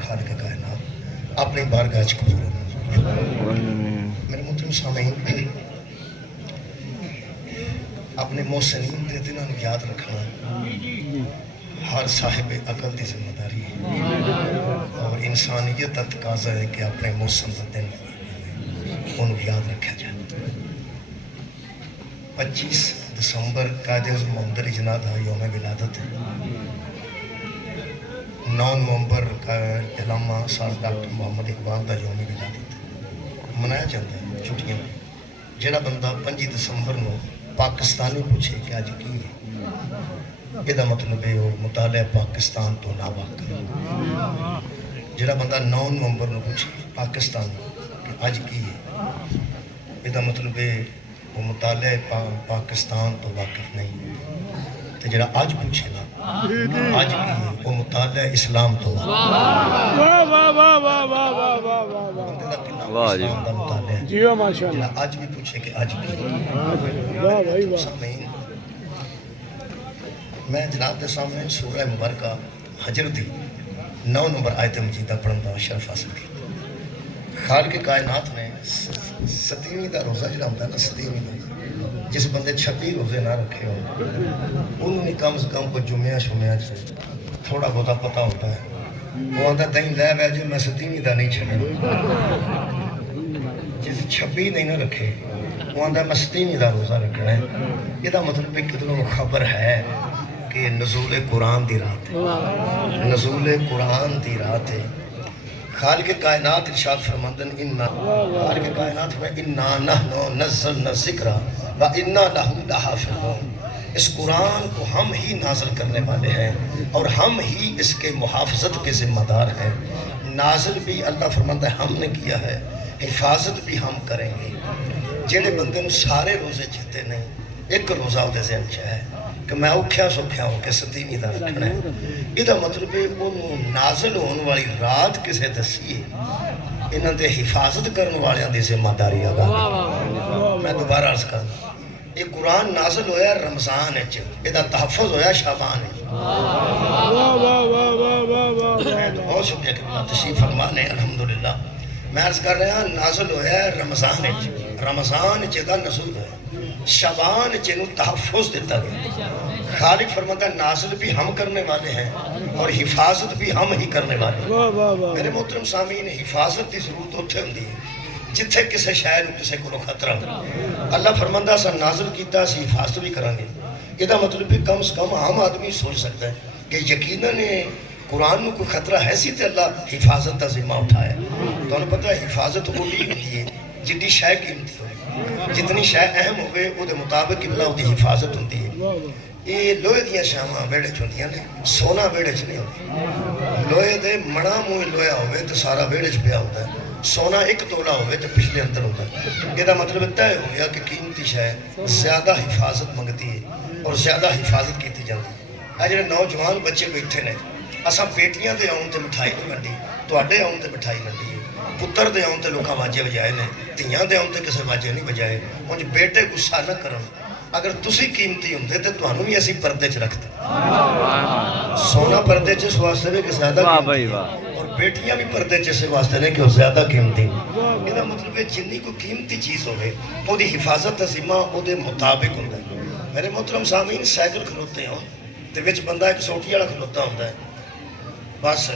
خالق کائنات اپنی بارگاہ وچ قبول میرے محترم سامعین، اپنے محسنین دے دنوں نوں یاد رکھنا ہر صاحب عقل دی ذمہ داری ہے، اور انسانیت دا تقاضا ہے کہ اپنے محسن دا دن انہوں یاد رکھا جائے۔ 25 دسمبر قائد اعظم محمد علی جناح دا یوم ولادت ہے۔ 9 نومبر کا علامہ ساز ڈاکٹر محمد اقبال دا یوم ولادت ہے، منایا جاتا ہے چھٹیاں۔ جڑا بندہ 25 دسمبر نو پاکستانی پوچھے کہ اج کی ہے، یہ مطلب ہے وہ مطالعہ پاکستان تو ناواقف۔ جڑا بندہ 9 نومبر نو پوچھے پاکستانی کہ اج کی ہے، یہ مطلب ہے وہ مطالعہ پاکستان تو واقف نہیں۔ تو جڑا اج پوچھے نا اج کی ہے، وہ مطالعہ اسلام تو جڑا اج بھی پوچھے کہ اج کی ہے۔ سامعین، میں جناب کے سامنے سورہ مبارکہ حجر دی 9 نمبر آیت مجیدہ پڑھن دا شرف حاصل کیا۔ خالق کائنات نے 27ویں دا روزہ جڑا ہوتا ہے نا، 27ویں دا، جس بندے 26 روزے نہ رکھے ہو انہوں نے کم از کم کوئی جمعہ شمعہ سے تھوڑا بہتا پتہ ہوتا ہے۔ وہ آتا دہیں لے بے جو میں 27ویں دا نہیں چھڑا، جس 26 نہیں نہ رکھے وہ آتا میں 27ویں دا روزہ رکھنا ہے۔ یہ دا مطلب کتنوں خبر ہے کہ نزول قرآن دی رات ہے، نزول قرآن دی رات ہے۔ خالق کائنات ارشاد فرماندن خالق کائنات میں انا نحنو نزلنا ذکر و انا لہو لحافظون، اس قرآن کو ہم ہی نازل کرنے والے ہیں اور ہم ہی اس کے محافظت کے ذمہ دار ہیں۔ نازل بھی اللہ فرماتا ہے ہم نے کیا ہے، حفاظت بھی ہم کریں گے۔ جڑے بندے نوں سارے روزے جیتے نہیں، ایک روزہ وہ ذہن چ ہے کہ میں اوکھیا سوکھیا ہو کے 27ویں دا رکھنا ہے، یہ مطلب ہے انہوں نازل ہونے والی رات کسے دسی ہے، انہاں دے حفاظت کرنے والیاں دی ذمہ داری آگا۔ میں دوبارہ عرض کرنا، یہ قرآن نازل ہویا رمضان ہے، یہ تحفظ ہویا شعبان ہے۔ بہت شکریہ کہ اللہ تشریف فرمانے الحمدللہ۔ میں عرض کر رہا ہوں نازل ہویا رمضان ہے، رمضان جدا نزول ہے، شعبان جنوں تحفظ دیتا گیا۔ خالق فرماتا ہے نازل بھی ہم کرنے والے ہیں اور حفاظت بھی ہم ہی کرنے والے ہیں۔ میرے محترم سامعین، حفاظت کی ضرورت اتنے ہوندی ہے جتھے کسی شہر کسی کو خطرہ ہو۔ اللہ فرماتا ہے نازل کیتا اسی حفاظت بھی کریں گے۔ یہ مطلب بھی کم سے کم عام آدمی سوچ سکتا ہے کہ یقیناً قرآن میں کوئی خطرہ ہے سی تے اللہ حفاظت کا ذمہ اٹھایا۔ تو انہوں پتہ ہے حفاظت وہ بھی ہوتی ہے جتنی شے قیمتی ہو، جتنی شے اہم ہوئے وہ دے مطابق اللہ وہ دی حفاظت ہوتی ہے۔ یہ لوہے دیا شاماں بیڑے چوندیاں نے، سونا بیڑے چ نہیں ہوتی۔ لوہے دے مڑا موہ لوہا ہوئے تو سارا بیڑے چ پیا ہوتا ہے، سونا 1 تولہ ہوئے تو پچھلے اندر ہوتا ہے۔ یہ مطلب طے ہو گیا کہ قیمتی شے زیادہ حفاظت منگتی ہے اور زیادہ حفاظت کی جاتی ہے۔ جڑے نوجوان بچے بیٹھے نے، اساں بیٹیاں دے آن تے مٹھائی نہیں ونڈی، تواڈے آن تے مٹھائی ونڈی ہے، پتر دے آن تے لوکاں واجے بجائے نے، دھیاں دے آن تے کسے واجے نہیں بجائے۔ انج بیٹے غصہ نہ کرن، اگر تسی قیمتی ہوندے تے تانوں بھی اسی پردے چ رکھتے۔ سونا پردے چ اس واسطے بھی کہ زیادہ قیمتی ہے، اور بیٹیاں بھی پردے چ اس واسطے نے کہ وہ زیادہ قیمتی۔ یہ مطلب ہے جنی کوئی قیمتی چیز ہوئے وہ دی حفاظت کا ذمہ وہ دے مطابق ہوتا ہے۔ میرے محترم سامعین، سائیکل کھلوتے ہوں تے وچ بندہ ایک سوٹی والا کھلوتا ہوتا ہے، بس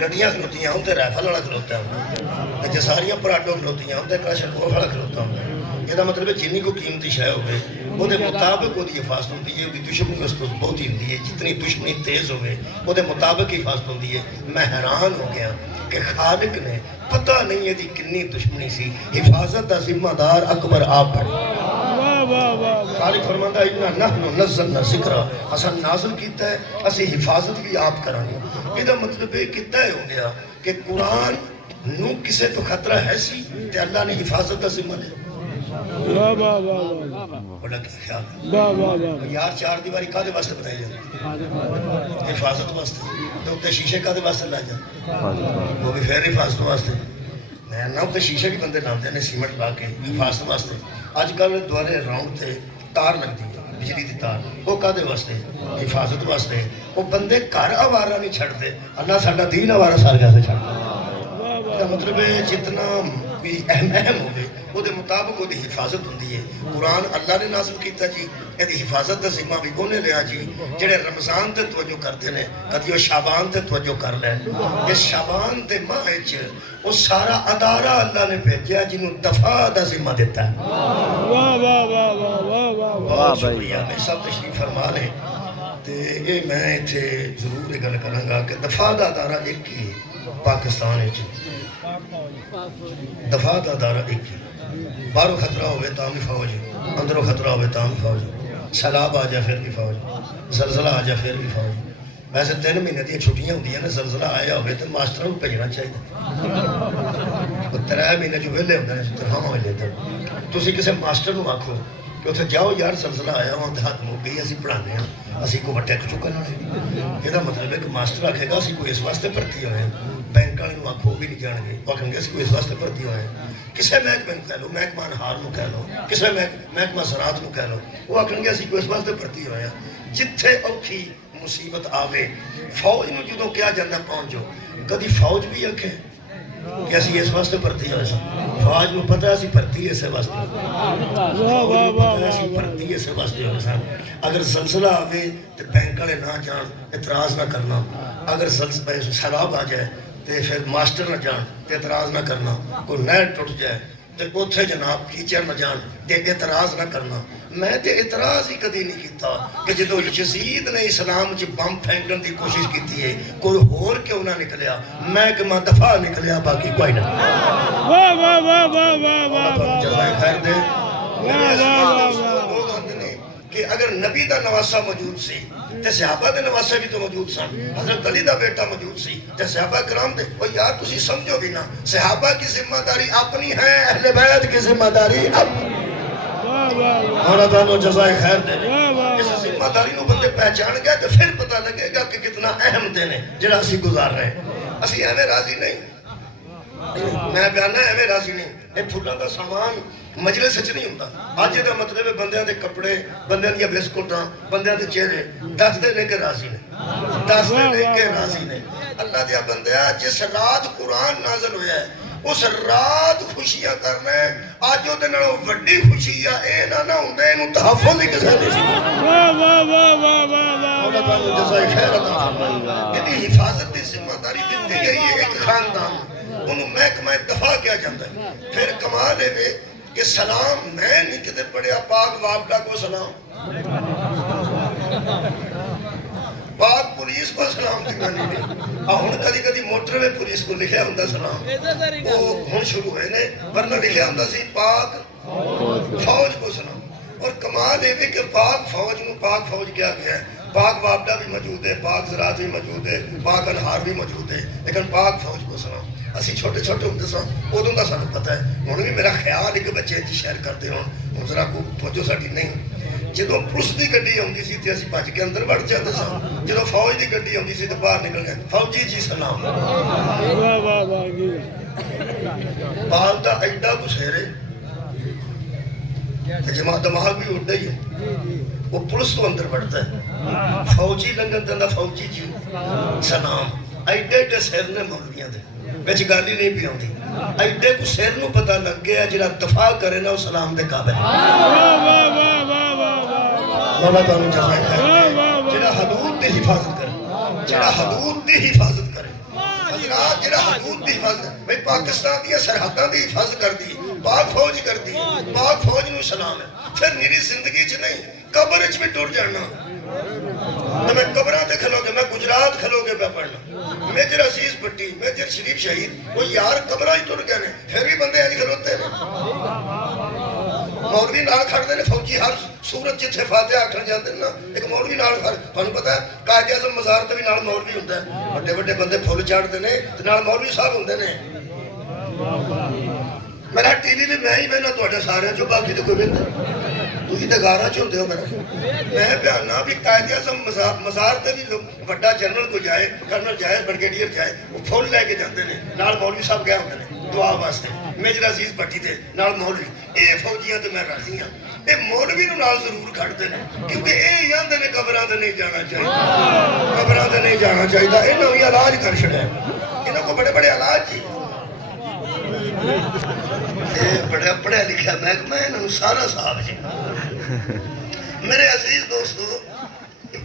گڈیاں کھلوتیاں ہوں تے رائفل والا کھلوتا ہے، جساریاں پراڈو کھلوتیاں ہوں تے کلاشنکوف والا کھلوتا ہوتا ہے۔ یہ مطلب ہے جنی کو قیمتی شے ہوئے وہ دے مطابق وہ دی حفاظت ہوتی ہے، وہ دی دشمنی اس کو بہت ہی ہوتی ہے، جتنی دشمنی تیز ہوئے وہ دے مطابق حفاظت ہوتی ہے۔ میں حیران ہو گیا کہ خالق نے پتہ نہیں ہے دی کنی دشمنی سی، حفاظت کا ذمہ دار اکبر آپ ہے۔ خالق فرماتا ہے اِنَّا نَحْنُ نَزَّلْنَا ذِکْرَ، اساں نازل کیتا ہے، اسی حفاظت بھی آپ کرانی۔ یہ مطلب ہے کہ طے ہو گیا کہ قرآن نو کسے تو خطرہ ہے سی تے اللہ نے حفاظت کا ذمہ دے۔ بڑا کیا خیال یار، 4 دیواری کادے واسطے بتائی جائے؟ حفاظت واسطے۔ تو تے شیشے کادے واسطے لائے جائے؟ وہ بھی پھر حفاظت واسطے۔ میں نہ تے شیشے بھی بندے لاندے نے سیمنٹ لا کے حفاظت واسطے۔ اج کل دوارے راؤنڈ تے تار لگتی ہے، بجلی دی تار، وہ کادے واسطے؟ حفاظت واسطے۔ وہ بندے گھر آوارہ نہیں چھڑتے، اللہ ساڈا دین آوارہ سار کیسے چھڑتا؟ مطلب ہے جتنا کوئی اہم ہوئے وہ دے مطابق وہ دی حفاظت ہوندی ہے۔ قرآن اللہ نے نازل کیتا جی، یہ دی حفاظت دا ذمہ بھی کونے لیا جی؟ جڑے رمضان تے توجہ کرتے ہیں کدی وہ شعبان تے توجہ کر لیں۔ یہ شعبان دے ماہ وچ وہ سارا ادارہ اللہ نے بھیجا جنہوں دفاع دا ذمہ دیتا ہے۔ واہ واہ واہ واہ واہ واہ واہ بہت شکریہ، میں سب تشریف فرما رہے تے یہ میں اتھے ضرور گل کروں گا کہ دفاع دا ادارہ ایک ہی پاکستان ہے، دفاع دا ادارہ ایک ہی، باہروں خطرہ ہوئے تاں بھی فوج، اندروں خطرہ ہوئے تاں بھی فوج، سیلاب آ جائے پھر بھی فوج، زلزلہ آ جائے پھر بھی فوج۔ ویسے 3 مہینے دی چھٹیاں ہوندی ہیں نا، زلزلہ آیا ہوئے تو ماسٹر کو بھیجنا چاہیے، 3 مہینے جو ویلے ہوندے ہیں تنخواہ ویلے تے تسی کسے ماسٹر نو آکھو کہ اتھے جاؤ یار زلزلہ آیا ہوں تے ہاتھ مک گئی، اسی پڑھانے ہیں، اسی کو وٹے چکن ہونے۔ یہ مطلب ہے کہ ماسٹر آکھے گا اسی کوئی اس واسطے بھرتی ہوئے ہیں، بینک والے آکھو بھی نہیں جان گے، وہ آکھیں گے اسی کوئی اس واسطے بھرتی ہوئے ہیں۔ کسے محکمے نو کہہ لو، محکمہ انہار نو کہہ لو، کسے محکمہ زراعت نو کہہ لو، وہ آکھیں گے اسی کوئی اس واسطے بھرتی ہوئے ہیں۔ جتھے اوکھی مصیبت آوے فوج نو جدوں کیا جاندہ پہنچو، کدی فوج بھی آکھے کہ اسی اس واسطے بھرتی ہوئے سن، فوج نو پتہ اسی بھرتی اسے واسطے، فوج نو پتہ اسی بھرتی اسے واسطے ہوئے سن۔ اگر زلزلہ آوے تو بینک والے نہ جان، اعتراض نہ کرنا، اگر سیلاب آ جائے تو پھر ماسٹر نہ جان تو اعتراض نہ کرنا، کوئی نہر ٹوٹ جائے تو اتھے جناب کیچڑ نہ جان تے اعتراض نہ کرنا۔ میں تے اعتراض ہی کدی نہیں کیتا کہ جدو یزید نے اسلام چ بم پھینکن دی کوشش کیتی ہے کوئی ہور کیوں نہ نکلیا، محکمہ دفاع نکلیا، باقی کوئی نہ۔ واہ واہ واہ واہ واہ واہ واہ جزائے خیر دے۔ لوگ آتے ہیں کہ اگر نبی دا نواسہ موجود سی تے صحابہ دے نواسے بھی تو موجود سن، حضرت علی دا بیٹا موجود سی تے صحابہ کرام دے، وہ یار تسی سمجھو بھی نا، صحابہ کی ذمہ داری اپنی ہے، اہل بیت کی ذمہ داری اپنی۔ مولا تعالیٰ جزائے خیر دے اس ذمہ داری نو بندے پہچان گئے تو پھر پتہ لگے گا کہ کتنا اہم دن ہے جڑا اسی گزار رہے ہیں۔ اسی ایویں راضی نہیں، میں بیانہ ایویں راضی نہیں، یہ پھولاں دا سامان مجلس وچ نہیں ہوندا۔ اج دا مطلب ہے بندیاں دے کپڑے، بندیاں دی بسکٹاں، بندیاں دے چہرے دس دے نے کہ راضی نے، دس دے نے کہ راضی نے۔ اللہ دیا بندیا جس رات قرآن نازل ہویا ہے اس رات خوشیاں کرنا ہے، آج جو دن وڈی خوشی ہے اے نہ ہوندے انہوں تحفظ ہی کسے نہیں سی۔ واہ واہ واہ واہ واہ واہ مولا تعالیٰ جزائے خیر عطا فرمائے۔ یہ حفاظت کی ذمہ داری دیتی گئی ہے ایک خاندان، انہوں محکمہ دفاع کیا جاتا ہے۔ پھر کمال ہے کہ سلام میں نہیں کتے پڑھیا پاک وابڈا کو سلام، پاک پولیس کو سلام دینا نہیں، ہن کدی کدی موٹر میں پولیس کو لکھیا ہوندا سلام، وہ ہن شروع ہوئے نے، ورنہ لکھیا ہوندا سی پاک فوج کو سلام۔ اور کمال ہے کہ پاک فوج نو پاک فوج کیا گیا ہے، پاک وابڈا بھی موجود ہے، پاک زراعت بھی موجود ہے، پاک انہار بھی موجود ہے، لیکن پاک فوج کو سلام۔ اسی چھوٹے چھوٹے ہوندے سن ادوں دا سانوں پتہ ہے، ہن بھی میرا خیال ہے کہ بچے جی شہر کرتے ہون ذرا کو توجہ ساڈی نہیں۔ جدوں پولیس دی گڈی ہوندی سی تے اسی بھج کے اندر وڑ جاندے سن، جدوں فوج دی گڈی ہوندی سی تے باہر نکل گئے، فوجی جی سلام۔ واہ واہ واہ جی بال دا ایڈا گسیرے جماعت دماغ بھی اڑتا ہی ہے، وہ پولیس تو اندر بڑھتا ہے، فوجی لنگن دندا فوجی جی سلام۔ ایڈے ایڈے سیر نے مولویاں دے بچ گالی نہیں بھی ہوندی، ایڈے کو سیر نو پتہ لگ گیا جڑا دفاع کرے نا وہ سلام دے قابل۔ مولا تعالیٰ جزائے خیر دے، جڑا حدود دی حفاظت کرے، جڑا حدود دی حفاظت کرے، حضرات جڑا حدود دی حفاظت، بھئی پاکستان دی سرحداں دی حفاظت کر دی، پاک فوج کر دی، پاک فوج نو سلام ہے۔ پھر میری زندگی چ نہیں قبر چ بھی ٹر جانا، تو میں قبراں تے کھلو گے، میں گجرات کھلو گے پہ پڑھنا، میجر عزیز بٹی، میجر شریف شہید، وہ یار قبراں ہی ٹر گئے نے، پھر بھی بندے نہیں کھلوتے نے۔ مولوی نال کھڑتے نے، فوجی ہر صورت جتھے فاتحہ آکھن جاندے نا، ایک مولوی نال کھڑ، تانوں پتہ ہے قائد اعظم مزار تے بھی نال مولوی ہوندا ہے، بڑے بڑے بندے پھول چاڑھدے نے تے نال مولوی صاحب ہوندے نے۔ میرا ٹی وی بھی میں ہی بہنا تواڈے سارے چوں، باقی تے کوئی ویندا تسی تے گاراں چ ہوندے ہو۔ میں بیانہ بھی قائد اعظم مزار تے بھی بڑا جنرل کو جائے، کرنل جائے، بریگیڈیئر جائے، وہ پھول لے کے جاندے نے، نال مولوی صاحب گئے ہوندے نے۔ دعا واسطے میجر عزیز بٹی تھے نال مولوی اے فوجیاں تے میں راضی ہاں اے مولوی نو نال ضرور کھڑتے ہیں کیونکہ اے آندے نے قبراں تے نہیں جانا چاہیے قبراں تے نہیں جانا چاہیے انہاں وی علاج کر چھڑیا انہاں کو بڑے بڑے علاج جی بڑا پڑھیا لکھا محکمہ ہے انہوں سارا صاحب جی میرے عزیز دوستو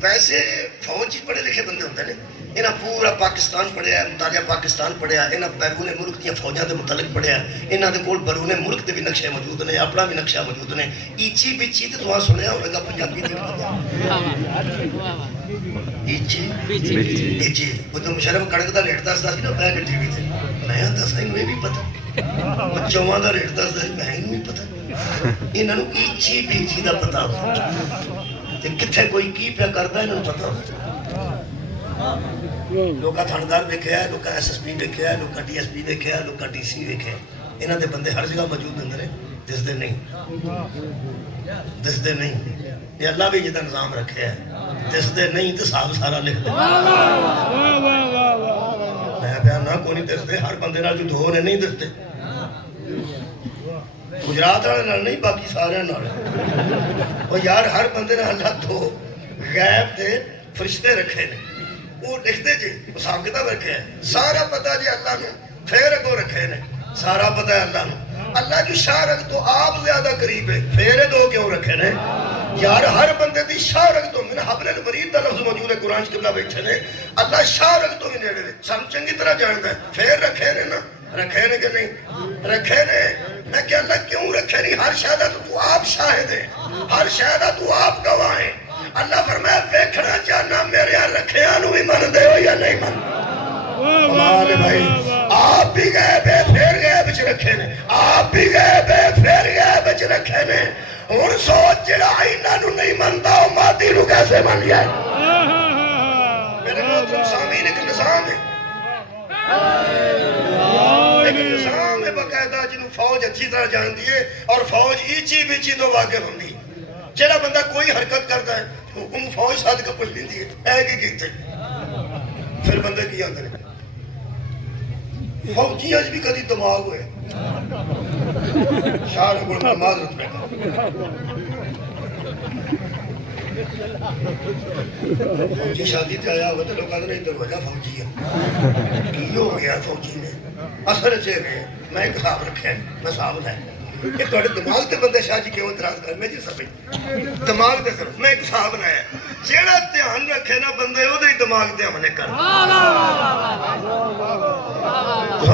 ویسے فوج پڑھے لکھے بندے ہوتے ہیں انہاں پورا پاکستان پڑھیا ہے مطالعہ پاکستان پڑھیا انہاں بیرون ملک دیا فوجاں دے متعلق پڑھیا انہاں دے کول بیرون ملک دے بھی نقشے موجود نے اپنا بھی نقشہ موجود نے ایچی بچی تے تساں سنیا ہوئے گا پنجابی دے ایچی بچی وہ تو مشرف کڑک دا ریٹ دسدا سی نا بیگ ٹی وی تے میں دساں انہوں بھی پتہ چواں دا ریٹ دسدا سی میں نہیں پتہ انہاں نو ایچی بچی دا پتہ ہوتا تے کتھے کوئی کی پیا کردا انہاں نو پتہ ہوتا لوکا تھاندار دیکھیا ہے لوکا ایس ایس پی دیکھیا ہے لوکا ڈی ایس پی دیکھیا ہے لوکا ڈی سی دیکھیا ہے انہاں دے بندے ہر جگہ موجود ہندے نے دسدے نہیں یہ اللہ بھی جدا نظام رکھے ہے دسدے نہیں تے صاحب سارا لکھ دے میں بیان نہ کوئی نہیں دسدے ہر بندے نال جو دھو نے نہیں دسدے گجرات والے نال نہیں باقی سارے نال او یار ہر بندے نال اللہ دھو غیب تے فرشتے رکھے نے وہ لکھتے جی حساب کتاب رکھے ہیں سارا پتہ جی اللہ نے پھر اگو رکھے نے سارا پتہ ہے اللہ نے اللہ جو شاہ رکھ تو آپ زیادہ قریب ہے پھر دو کیوں رکھے نے یار ہر بندے دی شاہ رکھ تو من حبل الورید دا لفظ موجود ہے قرآن قبلہ بیٹھے نے اللہ شاہ رکھ تو بھی نیڑے نے سم چنگی طرح جانتا ہے پھر رکھے نے نا رکھے نے کہ نہیں رکھے نے میں کہ اللہ کیوں رکھے نہیں ہر شاہدہ تو آپ شاہد ہے ہر شاہدہ تو آپ گواہ ہیں اللہ فرمایا دیکھنا چاہنا میرے یہاں رکھے آنو بھی من دے ہو یا نہیں من کمال بھائی آپ بھی گئے بے پھر گئے بچ رکھے نے آپ بھی گئے بے پھر گئے بچ رکھے نے ان سوچ جڑا آئینہ نو نہیں منتا ہو مادی نو کیسے من جائے میرے محترم سامین ایک نظام ہے ایک نظام ہے باقاعدہ جنہوں فوج اچھی طرح جان دیئے اور فوج ایچی بیچی تو واقع ہوں دی جڑا بندہ کوئی حرکت کرتا ہے حکم فوج ساتھ کا پوچھ لیندی ہے اے کی کیتے پھر بندے کی آندے نے فوجی آج بھی کدی دماغ ہوئے شاہ رکھول میں معذرت میں فوجی شادی تے آیا ہوا تو لوگ آدھے ادھر وجہ فوجی ہے کی ہو گیا فوجی نے اثر چے میں ایک صاحب رکھے میں صاحب لائے کہ توڑے دماغ تے بندے شاہ جی کیوں اتراز کر میں جی سبھی دماغ تے سر میں ایک صاحب لائے جیڑا دھیان رکھے نا بندے وہ دے دماغ تے ہم نے کر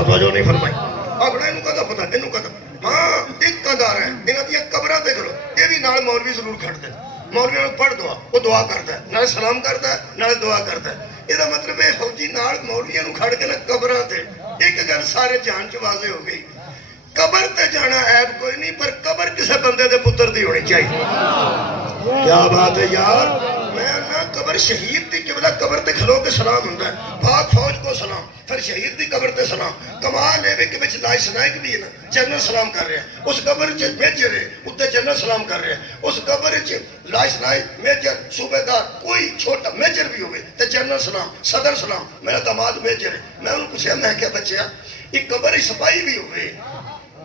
تو جو نہیں فرمائی اپنا انہوں کا پتا انہوں کا ہاں ایک قدار ہے انہوں دیا قبرہ دیکھ لو یہ بھی نال مولوی ضرور کھڑ دے مولوی نے پڑھ دعا وہ دعا کرتا ہے نال سلام کرتا ہے نال دعا کرتا ہے یہ مطلب ہے فوجی نال مولوی نے کھڑ کے نا قبرہ تے ایک گل سارے جان چ واضح ہو گئی قبر تے جانا عیب کوئی نہیں پر قبر کسے بندے دے پتر دی ہونی چاہیے کیا بات ہے یار میں نہ قبر شہید دی قبلہ قبر تے کھلو کے سلام ہوندا ہے پاک فوج کو سلام پھر شہید دی قبر تے سلام کمال ہے کہ وچ لائے سنائک بھی ہے نا جنرل سلام کر رہے ہیں اس قبر وچ میجر ہے اوتے جنرل سلام کر رہے ہیں اس قبر وچ لائے سنائک میجر صوبیدار کوئی چھوٹا میجر بھی ہوئے تے جنرل سلام صدر سلام میرا داماد میجر ہے میں انہوں پوچھا میں کیا بچیا ایک قبر سپاہی بھی ہوئے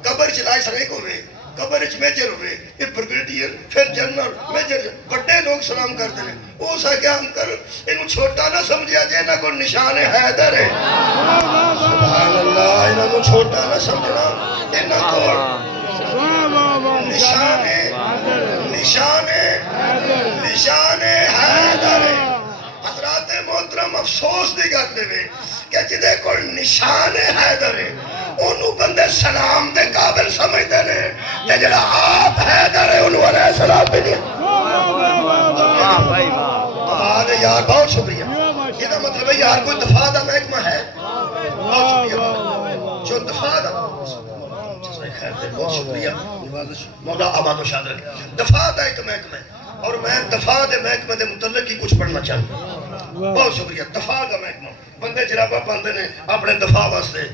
قبر چلائے سنائک ہوئے قبر اچ میجر ہوئے یہ بریگیڈیئر پھر جنرل میجر بڑے لوگ سلام کرتے ہیں وہ سا کیا انکل انہوں چھوٹا نہ سمجھیا جائے نہ کوئی نشان حیدر ہے سبحان اللہ انہوں کو چھوٹا نہ سمجھنا انہوں کو نشان حیدر ہے حضرات محترم افسوس دی گل دے کہ جدے کوئی نشان حیدر ہے انہوں بندے سلام دے قابل سمجھتے ہیں کہ جڑا آپ حیدر ہے انہوں علیہ السلام بھی نہیں تمہارے یار بہت شکریہ یہ دا مطلب ہے یار کوئی دفاع دا محکمہ ہے بہت شکریہ جو دفاع دا بہت شکریہ مولا آباد و شاد رکھے دفاع دا ایک محکمہ ہے اور میں دفاع دے محکمہ دے متعلق ہی کچھ پڑھنا چاہوں بہت شکریہ دفاع دا محکمہ بندے جرابہ پاندے نے اپنے دفاع واسطے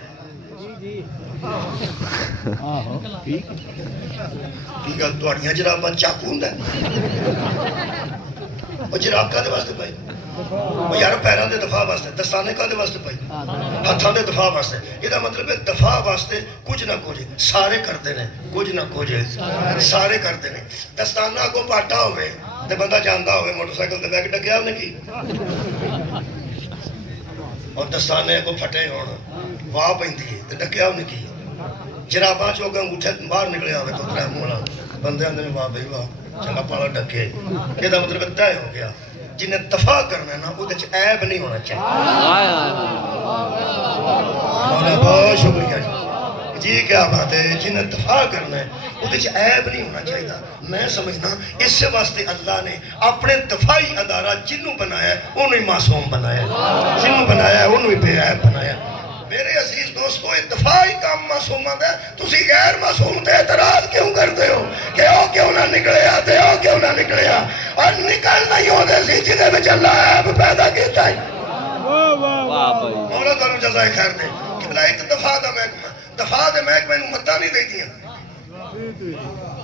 کی گل تہاڈیاں جراباں چاقو ہوندا ہے وہ جراب کادے واسطے پائی ਉਹ ਯਾਰ ਪੈਰਾਂ ਦੇ ਦਫਾ ਵਾਸਤੇ, ਦਸਤਾਨੇ ਕਾਹਦੇ ਵਾਸਤੇ ਪਾਈ? ਹੱਥਾਂ ਦੇ ਦਫਾ ਵਾਸਤੇ। ਇਹਦਾ ਮਤਲਬ ਹੈ ਦਫਾ ਵਾਸਤੇ ਕੁਝ ਨਾ ਕੁਝ ਸਾਰੇ ਕਰਦੇ ਨੇ, ਕੁਝ ਨਾ ਕੁਝ ਸਾਰੇ ਕਰਦੇ ਨੇ। ਦਸਤਾਨਾ ਕੋ ਪਾਟਾ ਹੋਵੇ ਤੇ ਬੰਦਾ ਜਾਂਦਾ ਹੋਵੇ ਮੋਟਰਸਾਈਕਲ ਤੇ ਬੈਗ ਡੱਕਿਆ ਉਹਨੇ ਕੀ, ਔਰ ਦਸਤਾਨੇ ਕੋ ਫਟੇ ਹੋਣ ਵਾਹ ਪੈਂਦੀ ਹੈ ਤੇ ਡੱਕਿਆ ਉਹਨੇ ਕੀ। ਜਰਾਬਾਂ ਚੋਂ ਅੰਗੂਠੇ ਬਾਹਰ ਨਿਕਲਿਆ ਹੋਵੇ ਤੋਂ ਤਰੇ ਮੂੰਹ ਨਾਲ ਬੰਦੇ ਆਂਦੇ ਨੇ ਵਾਹ ਬਈ ਵਾਹ ਚੰਗਾ ਪਾਲਾ ਡੱਕੇ। ਇਹਦਾ ਮਤਲਬ ਤੈਅ ਹੋ ਗਿਆ ਜਿੰਨੇ ਦਫਾ ਕਰਨਾ ਨਾ ਉਹਦੇ ਚ ਐਬ ਨਹੀਂ ਹੋਣਾ ਚਾਹੀਦਾ। ਬਹੁਤ ਸ਼ੁਕਰੀਆ ਜੀ ਕਿਆ ਬਾਤ ਹੈ। ਜਿੰਨੇ ਦਫਾ ਕਰਨਾ ਹੈ ਉਹਦੇ ਚ ਐਬ ਨਹੀਂ ਹੋਣਾ ਚਾਹੀਦਾ। ਮੈਂ ਸਮਝਦਾ ਇਸੇ ਵਾਸਤੇ ਅੱਲਾਹ ਨੇ ਆਪਣੇ ਦਫਾਈ ਅਦਾਰਾ ਜਿਹਨੂੰ ਬਣਾਇਆ ਉਹਨੂੰ ਹੀ ਮਾਸੂਮ ਬਣਾਇਆ, ਜਿਹਨੂੰ ਬਣਾਇਆ ਉਹਨੂੰ ਹੀ ਬੇਅੈਬ ਬਣਾਇਆ। میرے عزیز دوستو دفاعی کام معصومہ ہے، تسی غیر معصوم تے اعتراض کیوں کرتے ہو کہ او کیوں نہ نکلیا تے او کیوں نہ نکلیا؟ اور نکل نہیں ہوتے سی جدے میں چل رہا ہے اب پیدا کیتا ہے۔ مولا تعالیٰ جزائے خیر دے کہ بلا ایک دفاع دا محکمہ، دفاع دے محکمہ انہوں مدہ نہیں دے دیا۔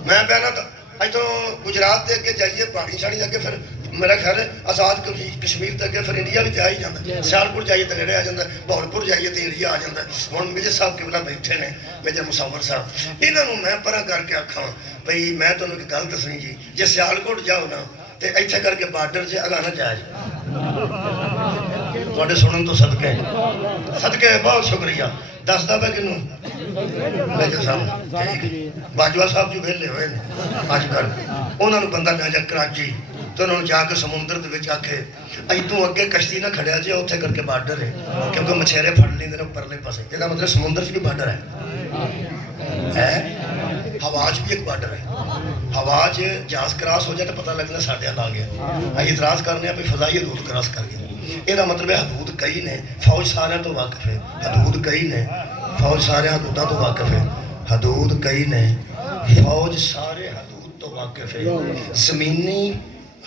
میں بیانا تھا آج تو گجرات دے کے جائیے پہاڑی شاڑی دے کے پھر میرا خیال ہے آزاد کشمیر تک پھر انڈیا بھی آ ہی جاتا ہے۔ سیالکوٹ جائیے تو نیڑے آ جاتا ہے، بہاولپور جائیے تو انڈیا آ جاتا ہے۔ ہوں میجر صاحب قبلہ بیٹھے نے، میجر مصور صاحب، انہوں میں پرا کر کے آکھاں بھئی میں تمہیں ایک گل دسنی جی، جے سیالکوٹ جاؤ نا تے ایتھے کر کے بارڈر سے اگاں نہ جائے تواڈے سنن تو صدقے صدقے بہت شکریہ۔ دسدا پہ کنوں میجر صاحب باجوہ صاحب جو ویلے ہوئے نے اج کل انہوں نے بندہ لے جا کراچی تو انہوں نے جا کے سمندر دے وچ آکھے ایتوں اگے کشتی نہ کھڑیا جے اوتھے کر کے بارڈر ہے کیونکہ مچھیرے پھڑ لیندے نے پرلے پاسے۔ جدا مطلب سمندر وچ بھی بارڈر ہے، ہوا وچ بھی ایک بارڈر ہے۔ ہوا وچ جہاز کراس ہو جائے تو پتہ لگنا ساڈے ال آ گیا، ائی اعتراض کرنے پہ فضائی حدود کراس کر گئے۔ یہ مطلب ہے حدود کئی نے، فوج سارے تو واقف ہے، حدود کئی نے، فوج سارے حدوداں تو واقف ہے، حدود کئی نے، فوج سارے حدود تو واقف ہے۔ زمینی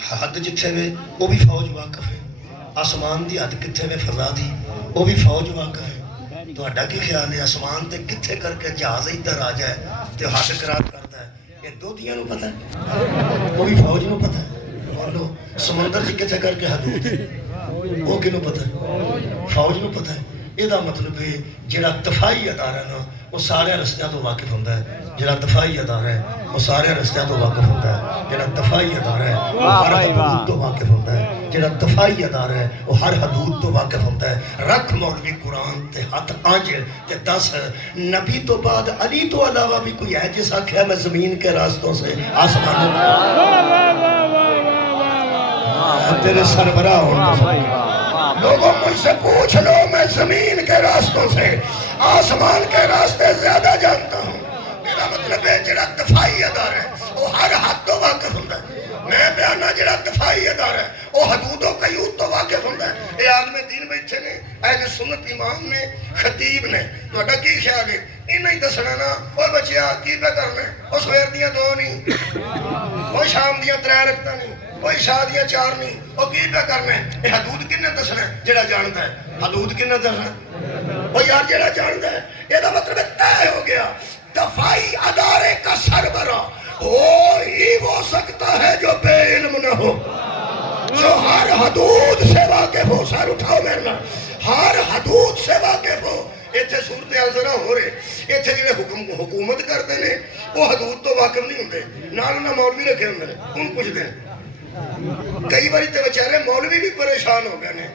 حد جتھے وے وہ بھی فوج واقف ہے، آسمان دی حد کتھے وے فضا دی وہ بھی فوج واقف ہے۔ تو اڈا کی خیال ہے آسمان تے کتھے کر کے جہاز ادھر آ جائے تو حد قرار کرتا ہے، یہ دو دیاں نو پتہ ہے، وہ بھی فوج نو پتہ ہے۔ بولو سمندر سے کتھے کر کے حدود ہے وہ کنوں پتہ ہے؟ فوج نو پتہ ہے۔ یہ مطلب ہے جڑا دفاعی ادارہ نا وہ سارے رستیاں تو واقف ہوتا ہے، جڑا دفاعی ادارہ ہے وہ سارے رستیاں تو واقف ہوتا ہے، جڑا دفاعی ادارہ ہے وہ ہر حدود تو واقف ہوتا ہے، جڑا دفاعی ادارہ ہے وہ ہر حدود تو واقف ہوتا ہے۔ رکھ مولوی قرآن تے ہاتھ آنج تے دس نبی تو بعد علی تو علاوہ بھی کوئی ہے جس آکھیا میں زمین کے راستوں سے آسمان تیرے سربراہ ہوتا۔ لوگوں مجھ سے پوچھ لو میں زمین کے راستوں سے آسمان کے راستے زیادہ جانتا ہوں۔ میرا مطلب ہے جڑا دفاعی ادارہ ہے وہ ہر حد تو واقف ہوتا ہے۔ میں بیانا جڑا دفاعی ادارہ ہے وہ حدود و قیود تو واقف ہوتا ہے۔ یہ عالم دین بیٹھے نے، اہل سنت امام نے، خطیب نے، تو اڈا کی خیال ہے انہیں دسنا نا وہ بچیا کی پہ کرنا ہے، وہ سویر دیاں دو نہیں، وہ شام دیاں ترے رکھتا نہیں، وہ عشاء دیاں چار نہیں، وہ کی پہ کرنا ہے۔ یہ حدود کنے دسنا ہے؟ جڑا جانتا ہے۔ حدود کنے دسنا ہے؟ وہ یار جڑا جانتا ہے۔ یہ مطلب طے ہو گیا دفاعی ادارے کا سربراہ وہ ہی ہو سکتا ہے جو بے علم نہ ہو، جو ہر حدود سے واقف ہو۔ سر اٹھاؤ میرے نام، ہر حدود سے واقف ہو۔ ایتھے صورتحال ذرا ہو رہے، ایتھے جڑے حکومت کرتے ہیں وہ حدود تو واقف نہیں ہوندے، نال نہ مولوی رکھے ہوندے نے، ان پوچھتے ہیں۔ کئی باری تے بیچارے مولوی بھی پریشان ہو گئے نے